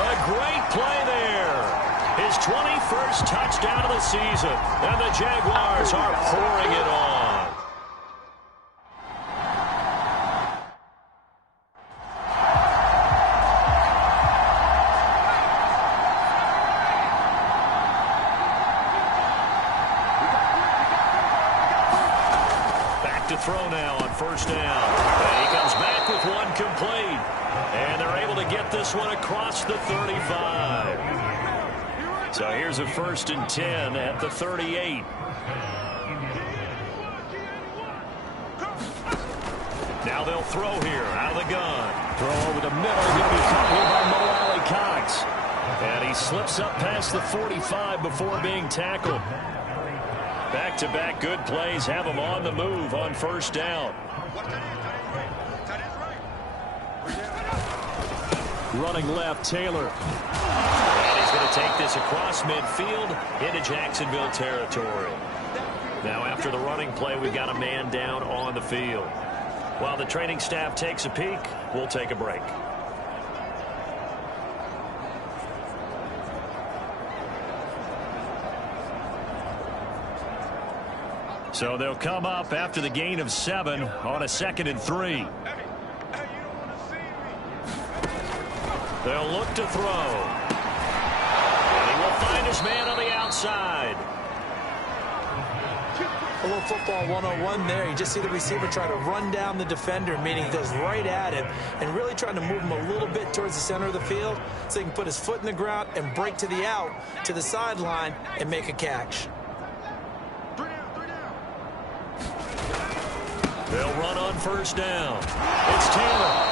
A great play there. His 21st touchdown of the season. And the Jaguars are pouring it on. Back to throw now on first down. And he comes back with one complete. And they're able to get this one across the 35. So here's a 1st and 10 at the 38. Now they'll throw here out of the gun. Throw over the middle. Going to be caught here by Mo Cox. And he slips up past the 45 before being tackled. Back-to-back good plays have him on the move on first down. Running left, Taylor. And he's going to take this across midfield into Jacksonville territory. Now after the running play, we've got a man down on the field. While the training staff takes a peek, we'll take a break. So they'll come up after the gain of 7 on a 2nd and 3. They'll look to throw. And he will find his man on the outside. A little football 101 there. You just see the receiver try to run down the defender, meaning he goes right at him and really trying to move him a little bit towards the center of the field so he can put his foot in the ground and break to the out, to the sideline, and make a catch. They'll run on first down. It's Taylor.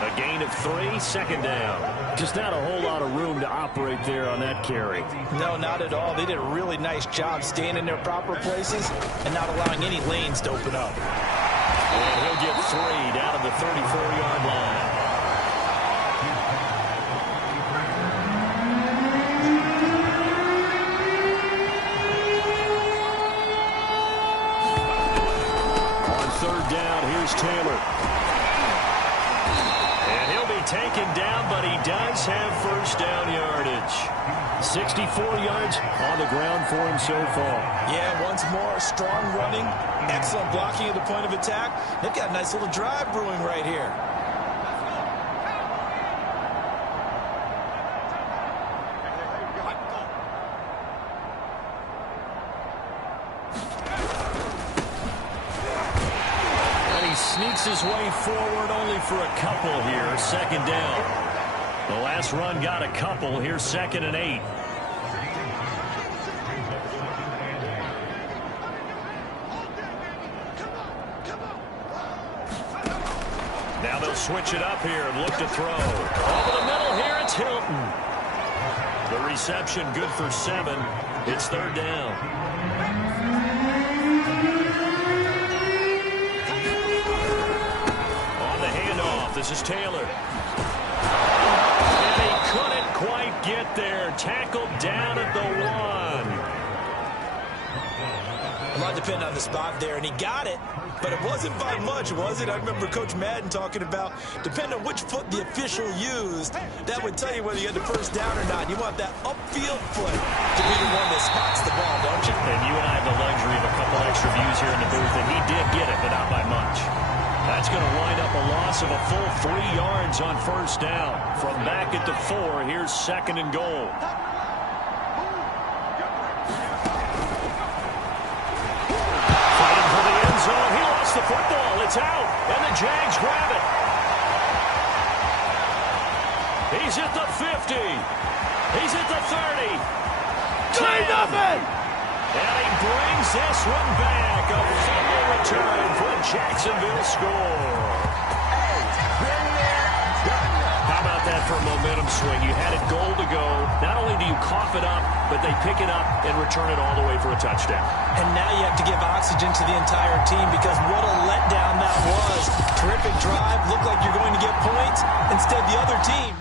A gain of 3, second down. Just not a whole lot of room to operate there on that carry. No, not at all. They did a really nice job staying in their proper places and not allowing any lanes to open up. And he'll get 3 down at the 34-yard line. On third down, here's Taylor. Taken down, but he does have first down yardage. 64 yards on the ground for him so far. Yeah, once more, strong running, excellent blocking at the point of attack. They've got a nice little drive brewing right here. Sneaks his way forward only for a couple here. Second down. The last run got a couple. Here's 2nd and 8. Now they'll switch it up here and look to throw. Over the middle here, it's Hilton. The reception good for 7. It's third down. This is Taylor. And he couldn't quite get there. Tackled down at the 1. A lot depended on the spot there, and he got it, but it wasn't by much, was it? I remember Coach Madden talking about, depending on which foot the official used, that would tell you whether you had the first down or not. You want that upfield foot to be the one that spots the ball, don't you? And you and I have the luxury of a couple extra views here in the booth, and he did get it, but not by much. That's going to wind up a loss of a full 3 yards on first down. From back at the 4, here's 2nd and goal. Fighting for the end zone. He lost the football. It's out, and the Jags grab it. He's at the 50. He's at the 30. 10. And he brings this one back. A fumble return for a Jacksonville score. How about that for a momentum swing? You had it goal to go. Not only do you cough it up, but they pick it up and return it all the way for a touchdown. And now you have to give oxygen to the entire team because what a letdown that was. Terrific drive. Looked like you're going to get points. Instead, the other team.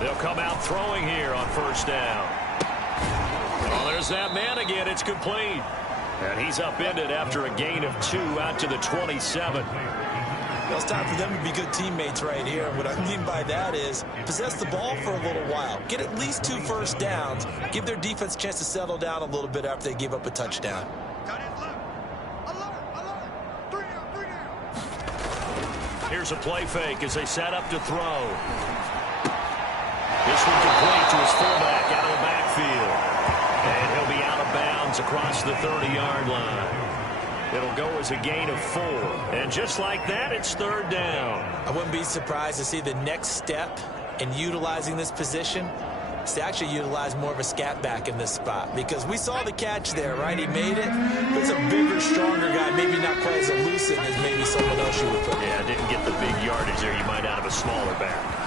They'll come out throwing here on first down. Well, there's that man again. It's complete. And he's upended after a gain of 2 out to the 27. Well, it's time for them to be good teammates right here. What I mean by that is possess the ball for a little while. Get at least 2 first downs. Give their defense a chance to settle down a little bit after they give up a touchdown. Here's a play fake as they set up to throw. This one complete to his fullback out of the backfield. And he'll be out of bounds across the 30-yard line. It'll go as a gain of 4. And just like that, it's third down. I wouldn't be surprised to see the next step in utilizing this position is to actually utilize more of a scat back in this spot. Because we saw the catch there, right? He made it. But it's a bigger, stronger guy, maybe not quite as elusive as maybe someone else you would put. Yeah, didn't get the big yardage there you might out of a smaller back.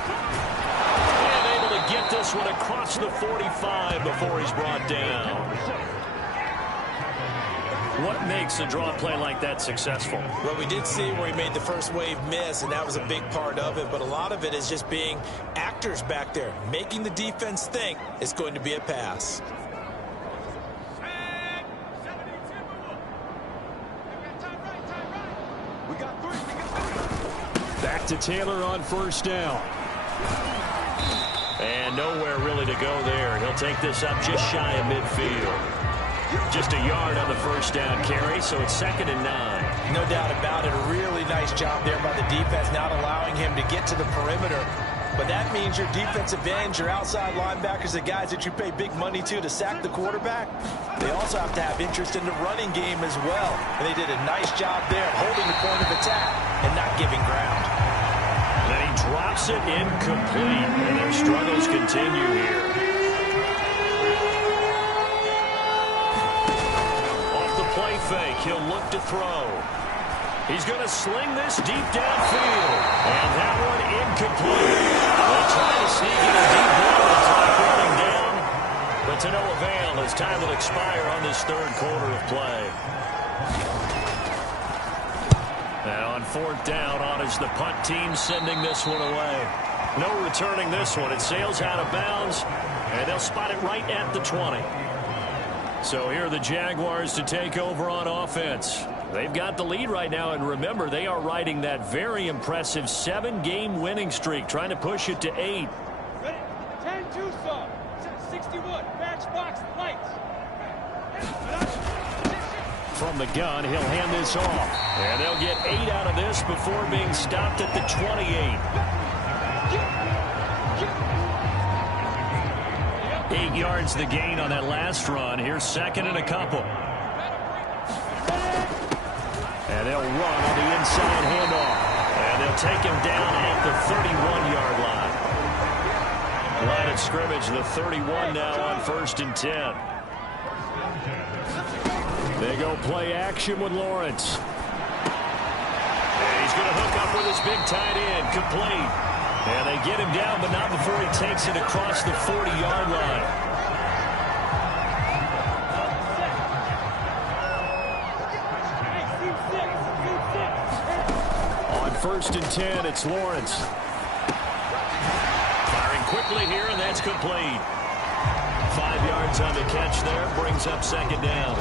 Get this one across the 45 before he's brought down. What makes a draw play like that successful? Well, we did see where he made the first wave miss, and that was a big part of it. But a lot of it is just being accurate factors back there, making the defense think it's going to be a pass. Back to Taylor on first down. And nowhere really to go there. He'll take this up just shy of midfield. Just a yard on the first down carry, so it's 2nd and 9. No doubt about it. A really nice job there by the defense, not allowing him to get to the perimeter. But that means your defensive ends, your outside linebackers, the guys that you pay big money to sack the quarterback, they also have to have interest in the running game as well. And they did a nice job there holding the point of attack and not giving ground. And he drops it incomplete, and their struggles continue here. Off the play fake, he'll look to throw. He's going to sling this deep downfield. And that one incomplete. They'll try to sneak in a deep ball. The clock running down. But to no avail as time will expire on this 3rd quarter of play. Now on 4th down, on is the punt team sending this one away. No returning this one. It sails out of bounds, and they'll spot it right at the 20. So here are the Jaguars to take over on offense. They've got the lead right now, and remember, they are riding that very impressive 7-game winning streak, trying to push it to 8. Ready? 10-2 song. 61. Matchbox lights. From the gun, he'll hand this off. And they'll get 8 out of this before being stopped at the 28. 8 yards the gain on that last run. Here's 2nd and a couple. And they'll run on the inside handoff. And they'll take him down at the 31-yard line. Line of scrimmage, the 31 now on 1st and 10. They go play action with Lawrence. And he's going to hook up with his big tight end, complete. And they get him down, but not before he takes it across the 40-yard line. On 1st and 10, it's Lawrence. Firing quickly here, and that's complete. 5 yards on the catch there, brings up 2nd down.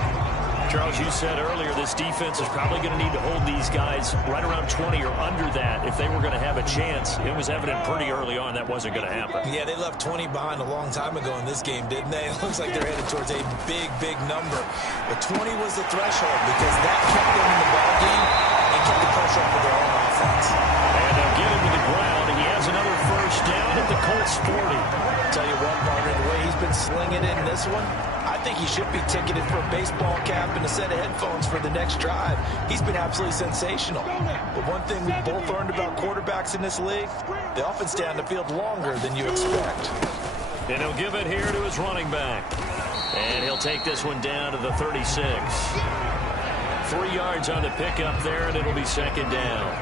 Charles, you said earlier this defense is probably going to need to hold these guys right around 20 or under that if they were going to have a chance. It was evident pretty early on that wasn't going to happen. Yeah, they left 20 behind a long time ago in this game, didn't they? It looks like they're headed towards a big, big number. But 20 was the threshold because that kept them in the ball game and kept the pressure off of their own offense. And they'll get him to the ground, and he has another 1st down at the Colts 40. Tell you what, partner, the way he's been slinging it in this one, I think he should be ticketed for a baseball cap and a set of headphones for the next drive. He's been absolutely sensational. But one thing we both learned about quarterbacks in this league, they often stay on the field longer than you expect. And he'll give it here to his running back. And he'll take this one down to the 36. 3 yards on the pickup there, and it'll be 2nd down.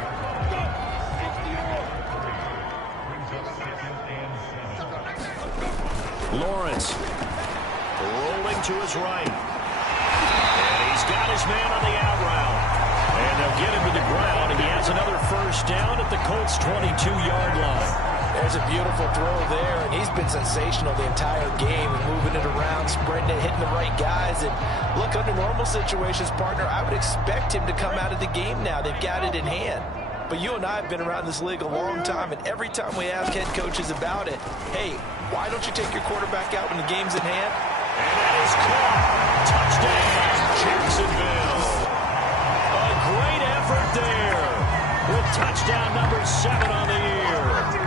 Lawrence rolling to his right. And he's got his man on the out route. And they'll get him to the ground, and he has another 1st down at the Colts 22-yard line. There's a beautiful throw there, and he's been sensational the entire game and moving it around, spreading it, hitting the right guys. And look, under normal situations, partner, I would expect him to come out of the game now. They've got it in hand. But you and I have been around this league a long time, and every time we ask head coaches about it, hey, why don't you take your quarterback out when the game's in hand? And that is caught. Touchdown, Jacksonville. A great effort there with touchdown number 7 on the year.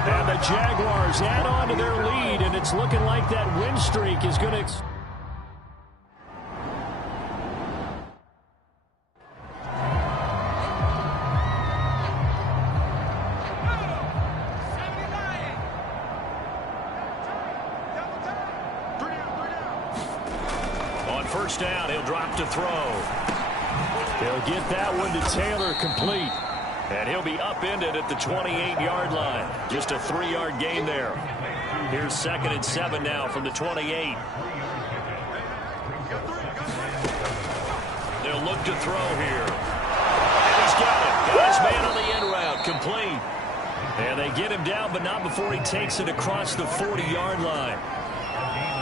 And the Jaguars add on to their lead, and it's looking like that win streak is going to... On 1st down, he'll drop to throw. They'll get that one to Taylor, complete. And he'll be upended at the 28-yard line. Just a 3-yard gain there. Here's 2nd and 7 now from the 28. They'll look to throw here. And he's got it. Got his man on the end route. Complete. And they get him down, but not before he takes it across the 40-yard line.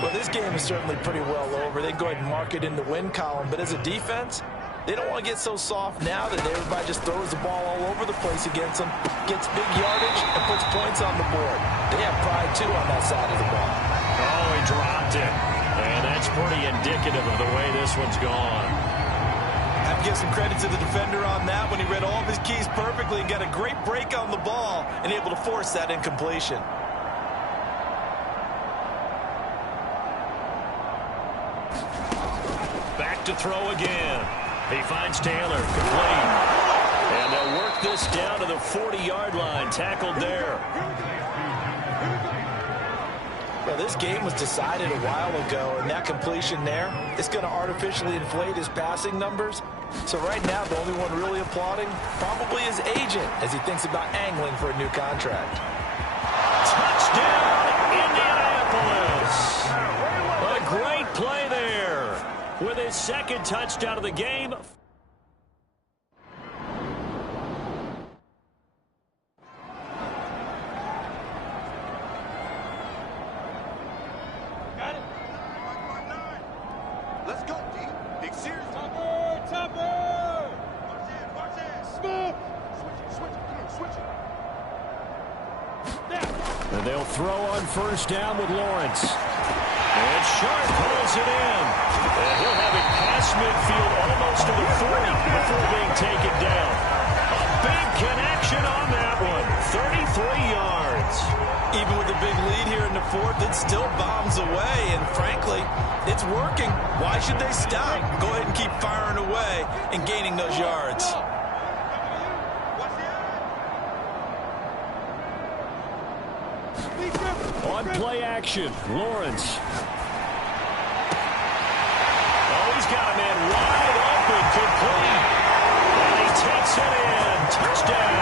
Well, this game is certainly pretty well over. They can go ahead and mark it in the win column. But as a defense, they don't want to get so soft now that everybody just throws the ball all over the place against them, gets big yardage, and puts points on the board. They have pride, too, on that side of the ball. Oh, he dropped it. And that's pretty indicative of the way this one's gone. I have to give some credit to the defender on that when he read all of his keys perfectly and got a great break on the ball and able to force that incompletion. Back to throw again. He finds Taylor, complete. And they'll work this down to the 40-yard line, tackled there. Well, this game was decided a while ago, and that completion there is going to artificially inflate his passing numbers. So right now, the only one really applauding probably his agent as he thinks about angling for a new contract. Touchdown, Indianapolis! A great play there with his second touchdown of the game. Let's go, D. Big series. Tupper! Watch it. Smooth! Switch it. Come on, switch it. Now! And they'll throw on first down with Lawrence. And Sharp pulls it in. And he'll have it past midfield almost to the 40 before being taken down. A big connection on that one. 33 yards. Even with a big lead here in the fourth, it still bombs away, and frankly, it's working. Why should they stop? Go ahead and keep firing away and gaining those yards. On play action, Lawrence. Oh, he's got a man wide open, complete. And he takes it in. Touchdown,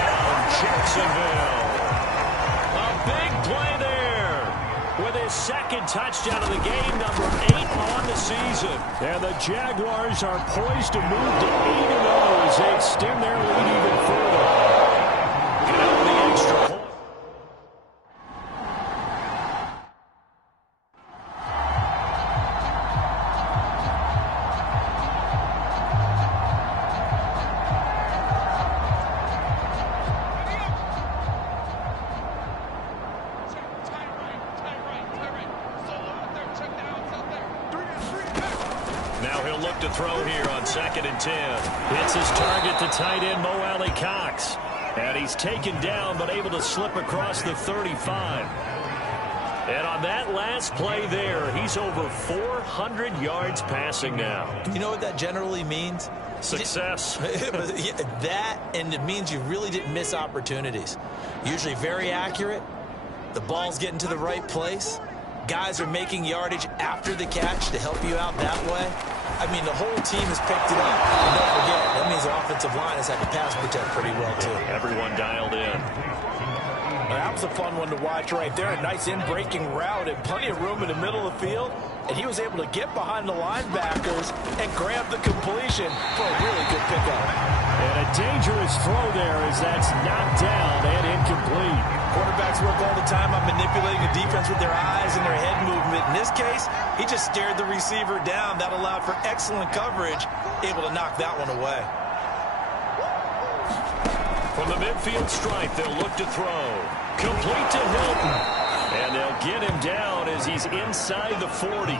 Jacksonville. A big play there with his second touchdown of the game, number 8 on the season. And the Jaguars are poised to move to 8-0 as they extend their lead even further. Get out the extra point. Now he'll look to throw here on 2nd and 10. Hits his target to tight end Mo Alley Cox. And he's taken down but able to slip across the 35. And on that last play there, he's over 400 yards passing now. You know what that generally means? Success. That, and it means you really didn't miss opportunities. Usually very accurate. The ball's getting to the right place. Guys are making yardage after the catch to help you out that way. I mean, the whole team has picked it up. And don't forget, that means the offensive line has had to pass protect pretty well, too. Everyone dialed in. That was a fun one to watch right there. A nice in-breaking route and plenty of room in the middle of the field. And he was able to get behind the linebackers and grab the completion for a really good pickup. And a dangerous throw there as that's knocked down and incomplete. Quarterbacks work all the time on manipulating the defense with their eyes and their head movement. In this case, he just stared the receiver down. That allowed for excellent coverage, able to knock that one away. From the midfield stripe, they'll look to throw. Complete to Hilton. And they'll get him down as he's inside the 40.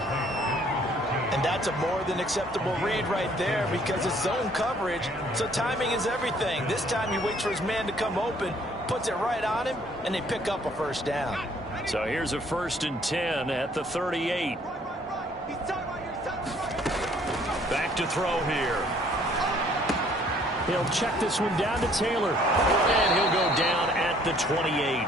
And that's a more than acceptable read right there because it's zone coverage, so timing is everything. This time he waits for his man to come open, puts it right on him, and they pick up a first down. So here's a 1st and 10 at the 38. Back to throw here. He'll check this one down to Taylor. And he'll go down at the 28.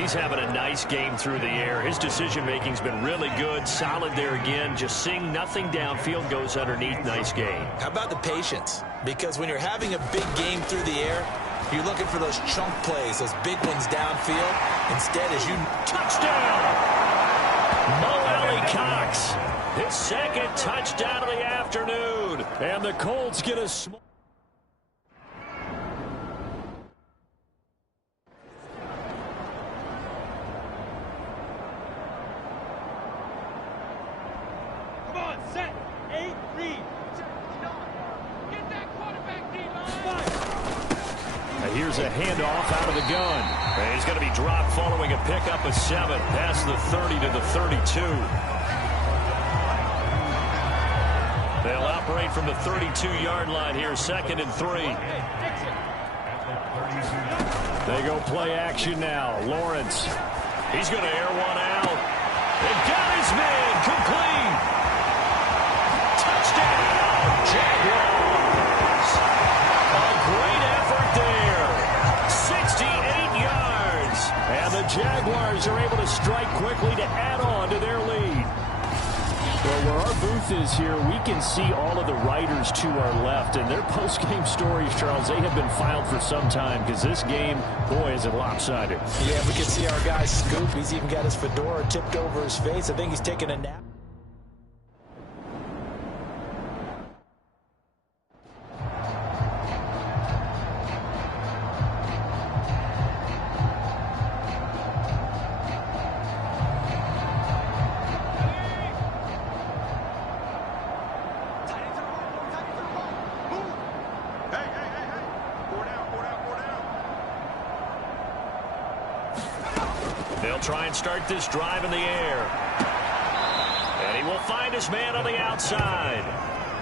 He's having a nice game through the air. His decision-making's been really good. Solid there again. Just seeing nothing downfield, goes underneath. Nice game. How about the patience? Because when you're having a big game through the air, you're looking for those chunk plays, those big ones downfield. Instead, as you... Touchdown! Mo Alley Cox. His second touchdown of the afternoon. And the Colts get a small... Come on, set. 8, read. Get that quarterback, D-line. Here's a handoff out of the gun. And he's going to be dropped following a pickup of 7 past the 30 to the 32. They'll operate from the 32-yard line here, 2nd and 3. They go play action now. Lawrence. He's going to air one out. And got his man complete. Touchdown, Jaguars. A great effort there. 68 yards. And the Jaguars are able to strike quickly to add on to their lead. Well, where our booth is here, we can see all of the writers to our left, and their post-game stories, Charles, they have been filed for some time because this game, boy, is it lopsided. Yeah, we can see our guy Scoop. He's even got his fedora tipped over his face. I think he's taking a nap. They'll try and start this drive in the air. And he will find his man on the outside.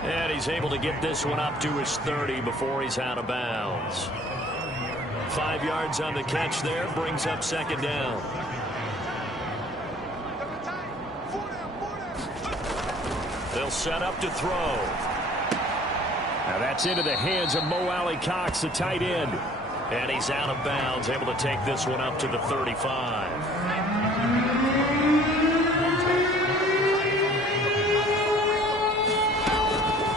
And he's able to get this one up to his 30 before he's out of bounds. 5 yards on the catch there, brings up 2nd down. They'll set up to throw. Now that's into the hands of Mo Alley-Cox, the tight end. And he's out of bounds, able to take this one up to the 35.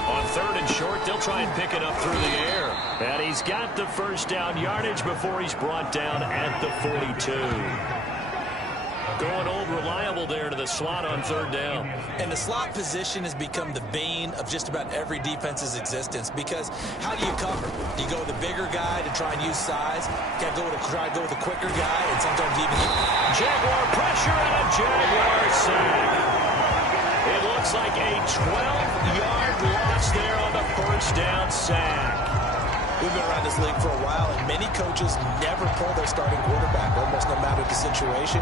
On 3rd and short, they'll try and pick it up through the air. And he's got the first down yardage before he's brought down at the 42. Going old reliable there to the slot on 3rd down. And the slot position has become the bane of just about every defense's existence, because how do you cover? Do you go with a bigger guy to try and use size? You got to try to go with a quicker guy, and sometimes even Jaguar pressure and a Jaguar sack. It looks like a 12-yard loss there on the first down sack. We've been around this league for a while, and many coaches never pull their starting quarterback, almost no matter the situation.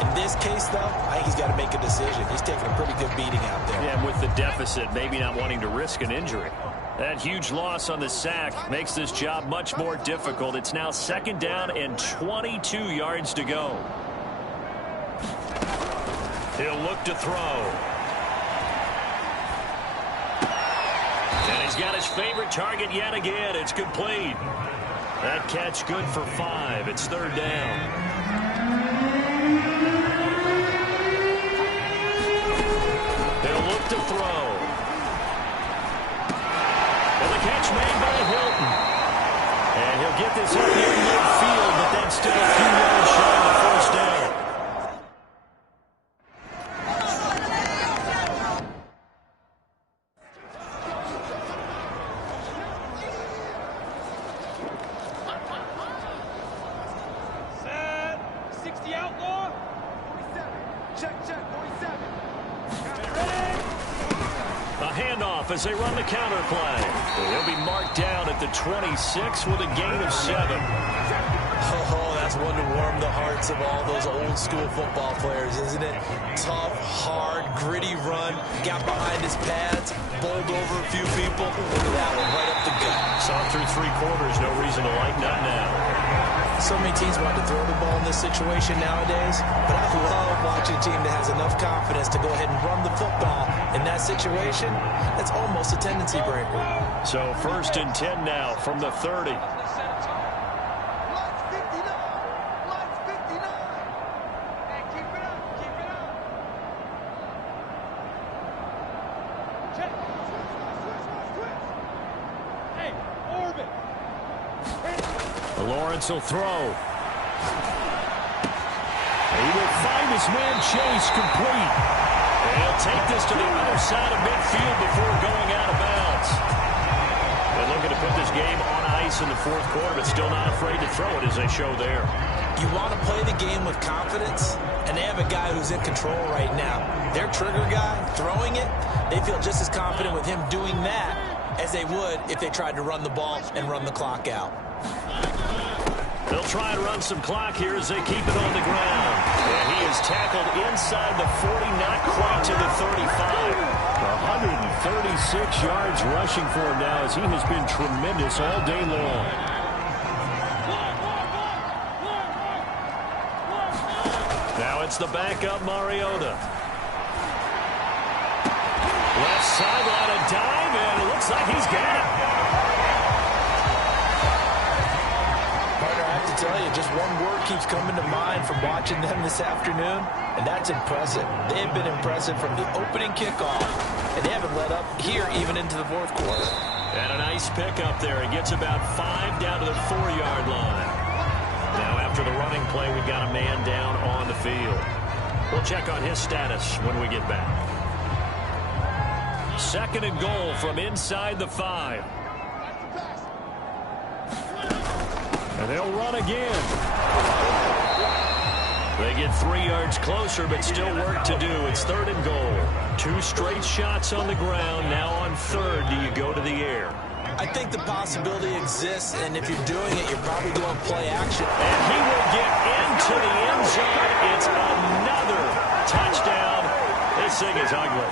In this case, though, I think he's got to make a decision. He's taking a pretty good beating out there. Yeah, and with the deficit, maybe not wanting to risk an injury. That huge loss on the sack makes this job much more difficult. It's now 2nd down and 22 yards to go. He'll look to throw. And he's got his favorite target yet again. It's complete. That catch good for 5. It's 3rd down. They'll look to throw. And the catch made by Hilton. And he'll get this up here midfield, but that's still a few yards shy of the first down. Set. 60 outlaw. 47. Check, 47. A handoff as they run the counter play. He'll be marked down at the 26 with a gain of 7. Oh, that's one to warm the hearts of all those old school football players, isn't it? Tough, hard, gritty run, got behind his pads, bowled over a few people. Look at that one, right up the gut. Saw through 3 quarters, no reason to lighten up now. So many teams want to throw the ball in this situation nowadays, but I love watching a team that has enough confidence to go ahead and run the football. In that situation, that's almost a tendency breaker. So 1st and 10 now from the 30. Let's 59. Let's 59. Hey, keep it up. Keep it up. Check. Switch. Hey, orbit. Lawrence will throw. He will find his man Chase complete. And he'll take this to the other side of midfield before going out of bounds. And looking to put this game on ice in the fourth quarter, but still not afraid to throw it as they show there. You want to play the game with confidence, and they have a guy who's in control right now. Their trigger guy, throwing it, they feel just as confident with him doing that as they would if they tried to run the ball and run the clock out. They'll try and run some clock here as they keep it on the ground. And he is tackled inside the 40, not quite to the 35. 136 yards rushing for him now as he has been tremendous all day long. Now it's the backup Mariota. Left sideline, a dive, and it looks like he's got it. Partner, I have to tell you, just one word keeps coming to mind from watching them this afternoon, and that's impressive. They have been impressive from the opening kickoff, and they haven't let up here even into the fourth quarter. And a nice pickup there. He gets about 5 down to the 4-yard line. Now after the running play, we've got a man down on the field. We'll check on his status when we get back. 2nd and goal from inside the 5. And they'll run again. They get 3 yards closer, but still work to do. It's 3rd and goal. 2 straight shots on the ground. Now on 3rd, do you go to the air? I think the possibility exists, and if you're doing it, you're probably going play action. And he will get into the end zone. It's another touchdown. This thing is ugly.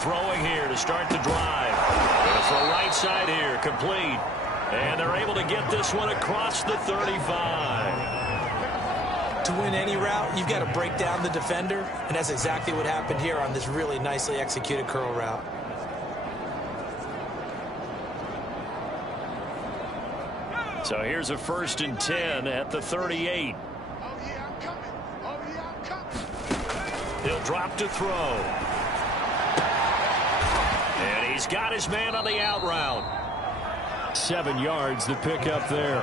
Throwing here to start the drive. It's the right side here, complete. And they're able to get this one across the 35. To win any route, you've got to break down the defender, and that's exactly what happened here on this really nicely executed curl route. So here's a 1st and 10 at the 38. He'll drop to throw. And he's got his man on the out route. 7 yards, the pickup there.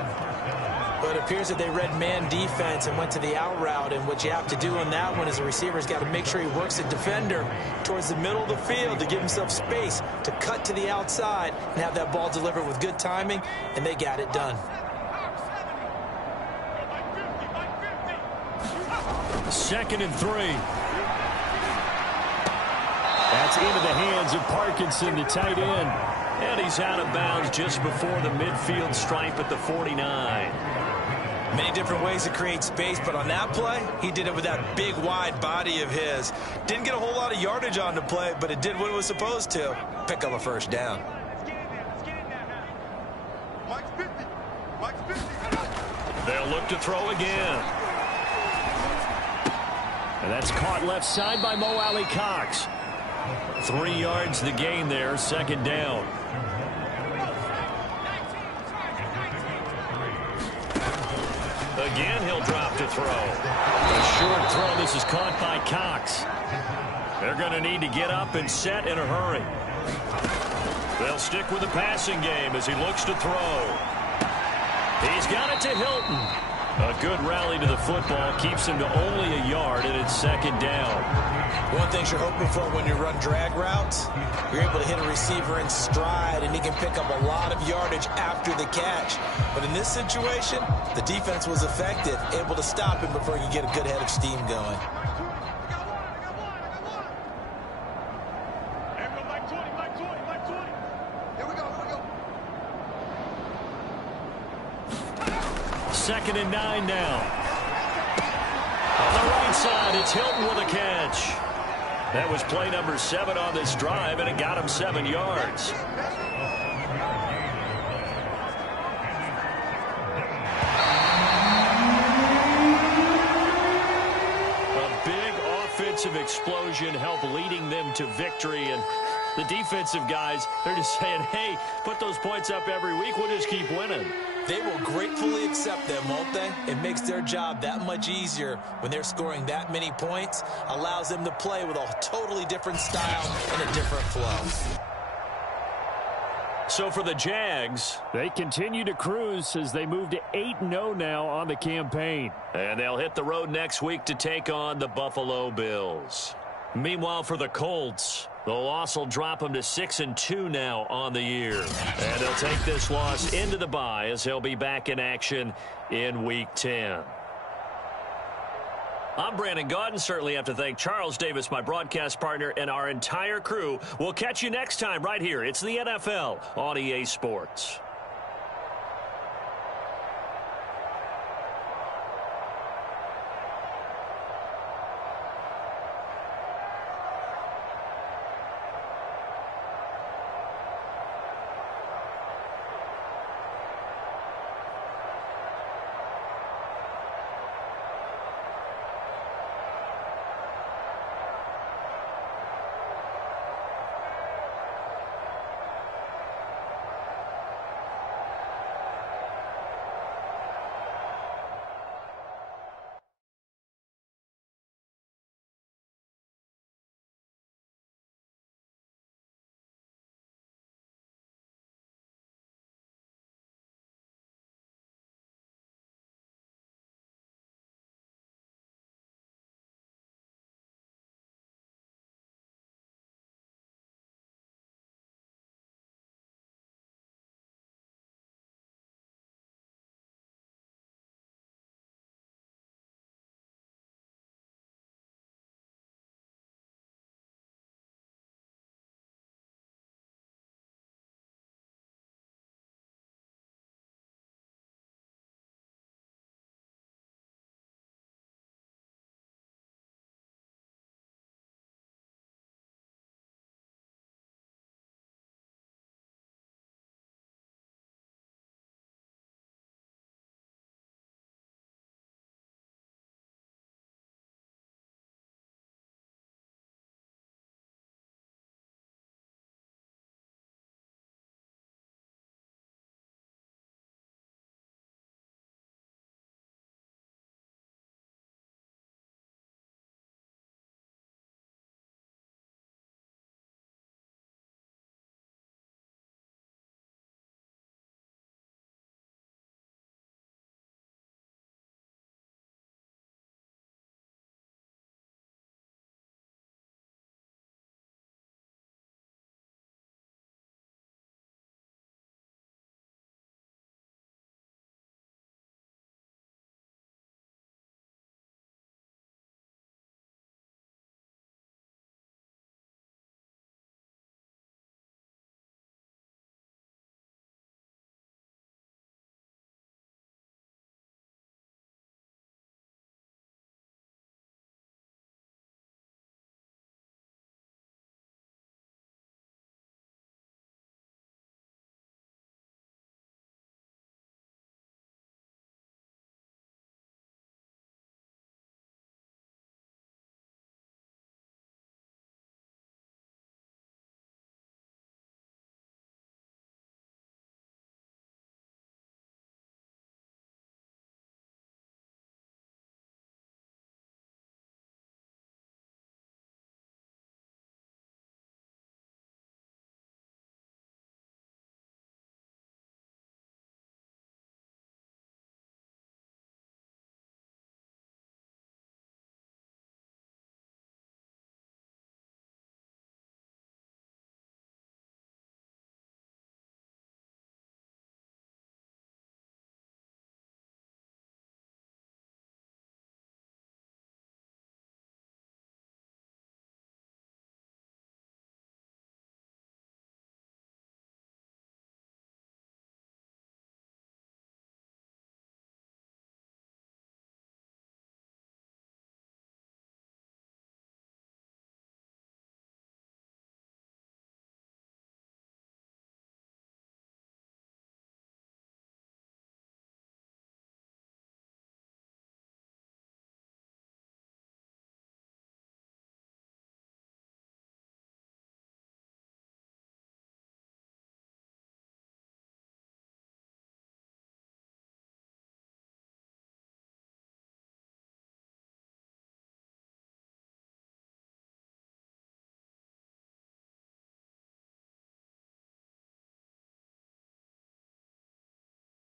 But it appears that they read man defense and went to the out route, and what you have to do on that one is the receiver's got to make sure he works the defender towards the middle of the field to give himself space to cut to the outside and have that ball delivered with good timing, and they got it done. 2nd and 3. That's into the hands of Parkinson, the tight end. And he's out of bounds just before the midfield stripe at the 49. Many different ways to create space, but on that play, he did it with that big, wide body of his. Didn't get a whole lot of yardage on the play, but it did what it was supposed to. Pick up a 1st down. They'll look to throw again. And that's caught left side by Mo Alley Cox. 3 yards the gain there, 2nd down. Again, he'll drop to throw. A short throw. This is caught by Cox. They're going to need to get up and set in a hurry. They'll stick with the passing game as he looks to throw. He's got it to Hilton. A good rally to the football keeps him to only a yard, and it's 2nd down. One thing you're hoping for when you run drag routes, you're able to hit a receiver in stride, and he can pick up a lot of yardage after the catch. But in this situation, the defense was effective, able to stop him before he could get a good head of steam going. Second and 9 now. On the right side, it's Hilton with a catch. That was play number 7 on this drive, and it got him 7 yards. A big offensive explosion helped leading them to victory, and The defensive guys, they're just saying, hey, put those points up every week. We'll just keep winning. They will gratefully accept them, won't they? It makes their job that much easier when they're scoring that many points. Allows them to play with a totally different style and a different flow. So for the Jags, they continue to cruise as they move to 8-0 now on the campaign. And they'll hit the road next week to take on the Buffalo Bills. Meanwhile, for the Colts, the loss will drop them to 6-2 now on the year. And they'll take this loss into the bye as they'll be back in action in Week 10. I'm Brandon Gaudin. Certainly have to thank Charles Davis, my broadcast partner, and our entire crew. We'll catch you next time right here. It's the NFL on EA Sports.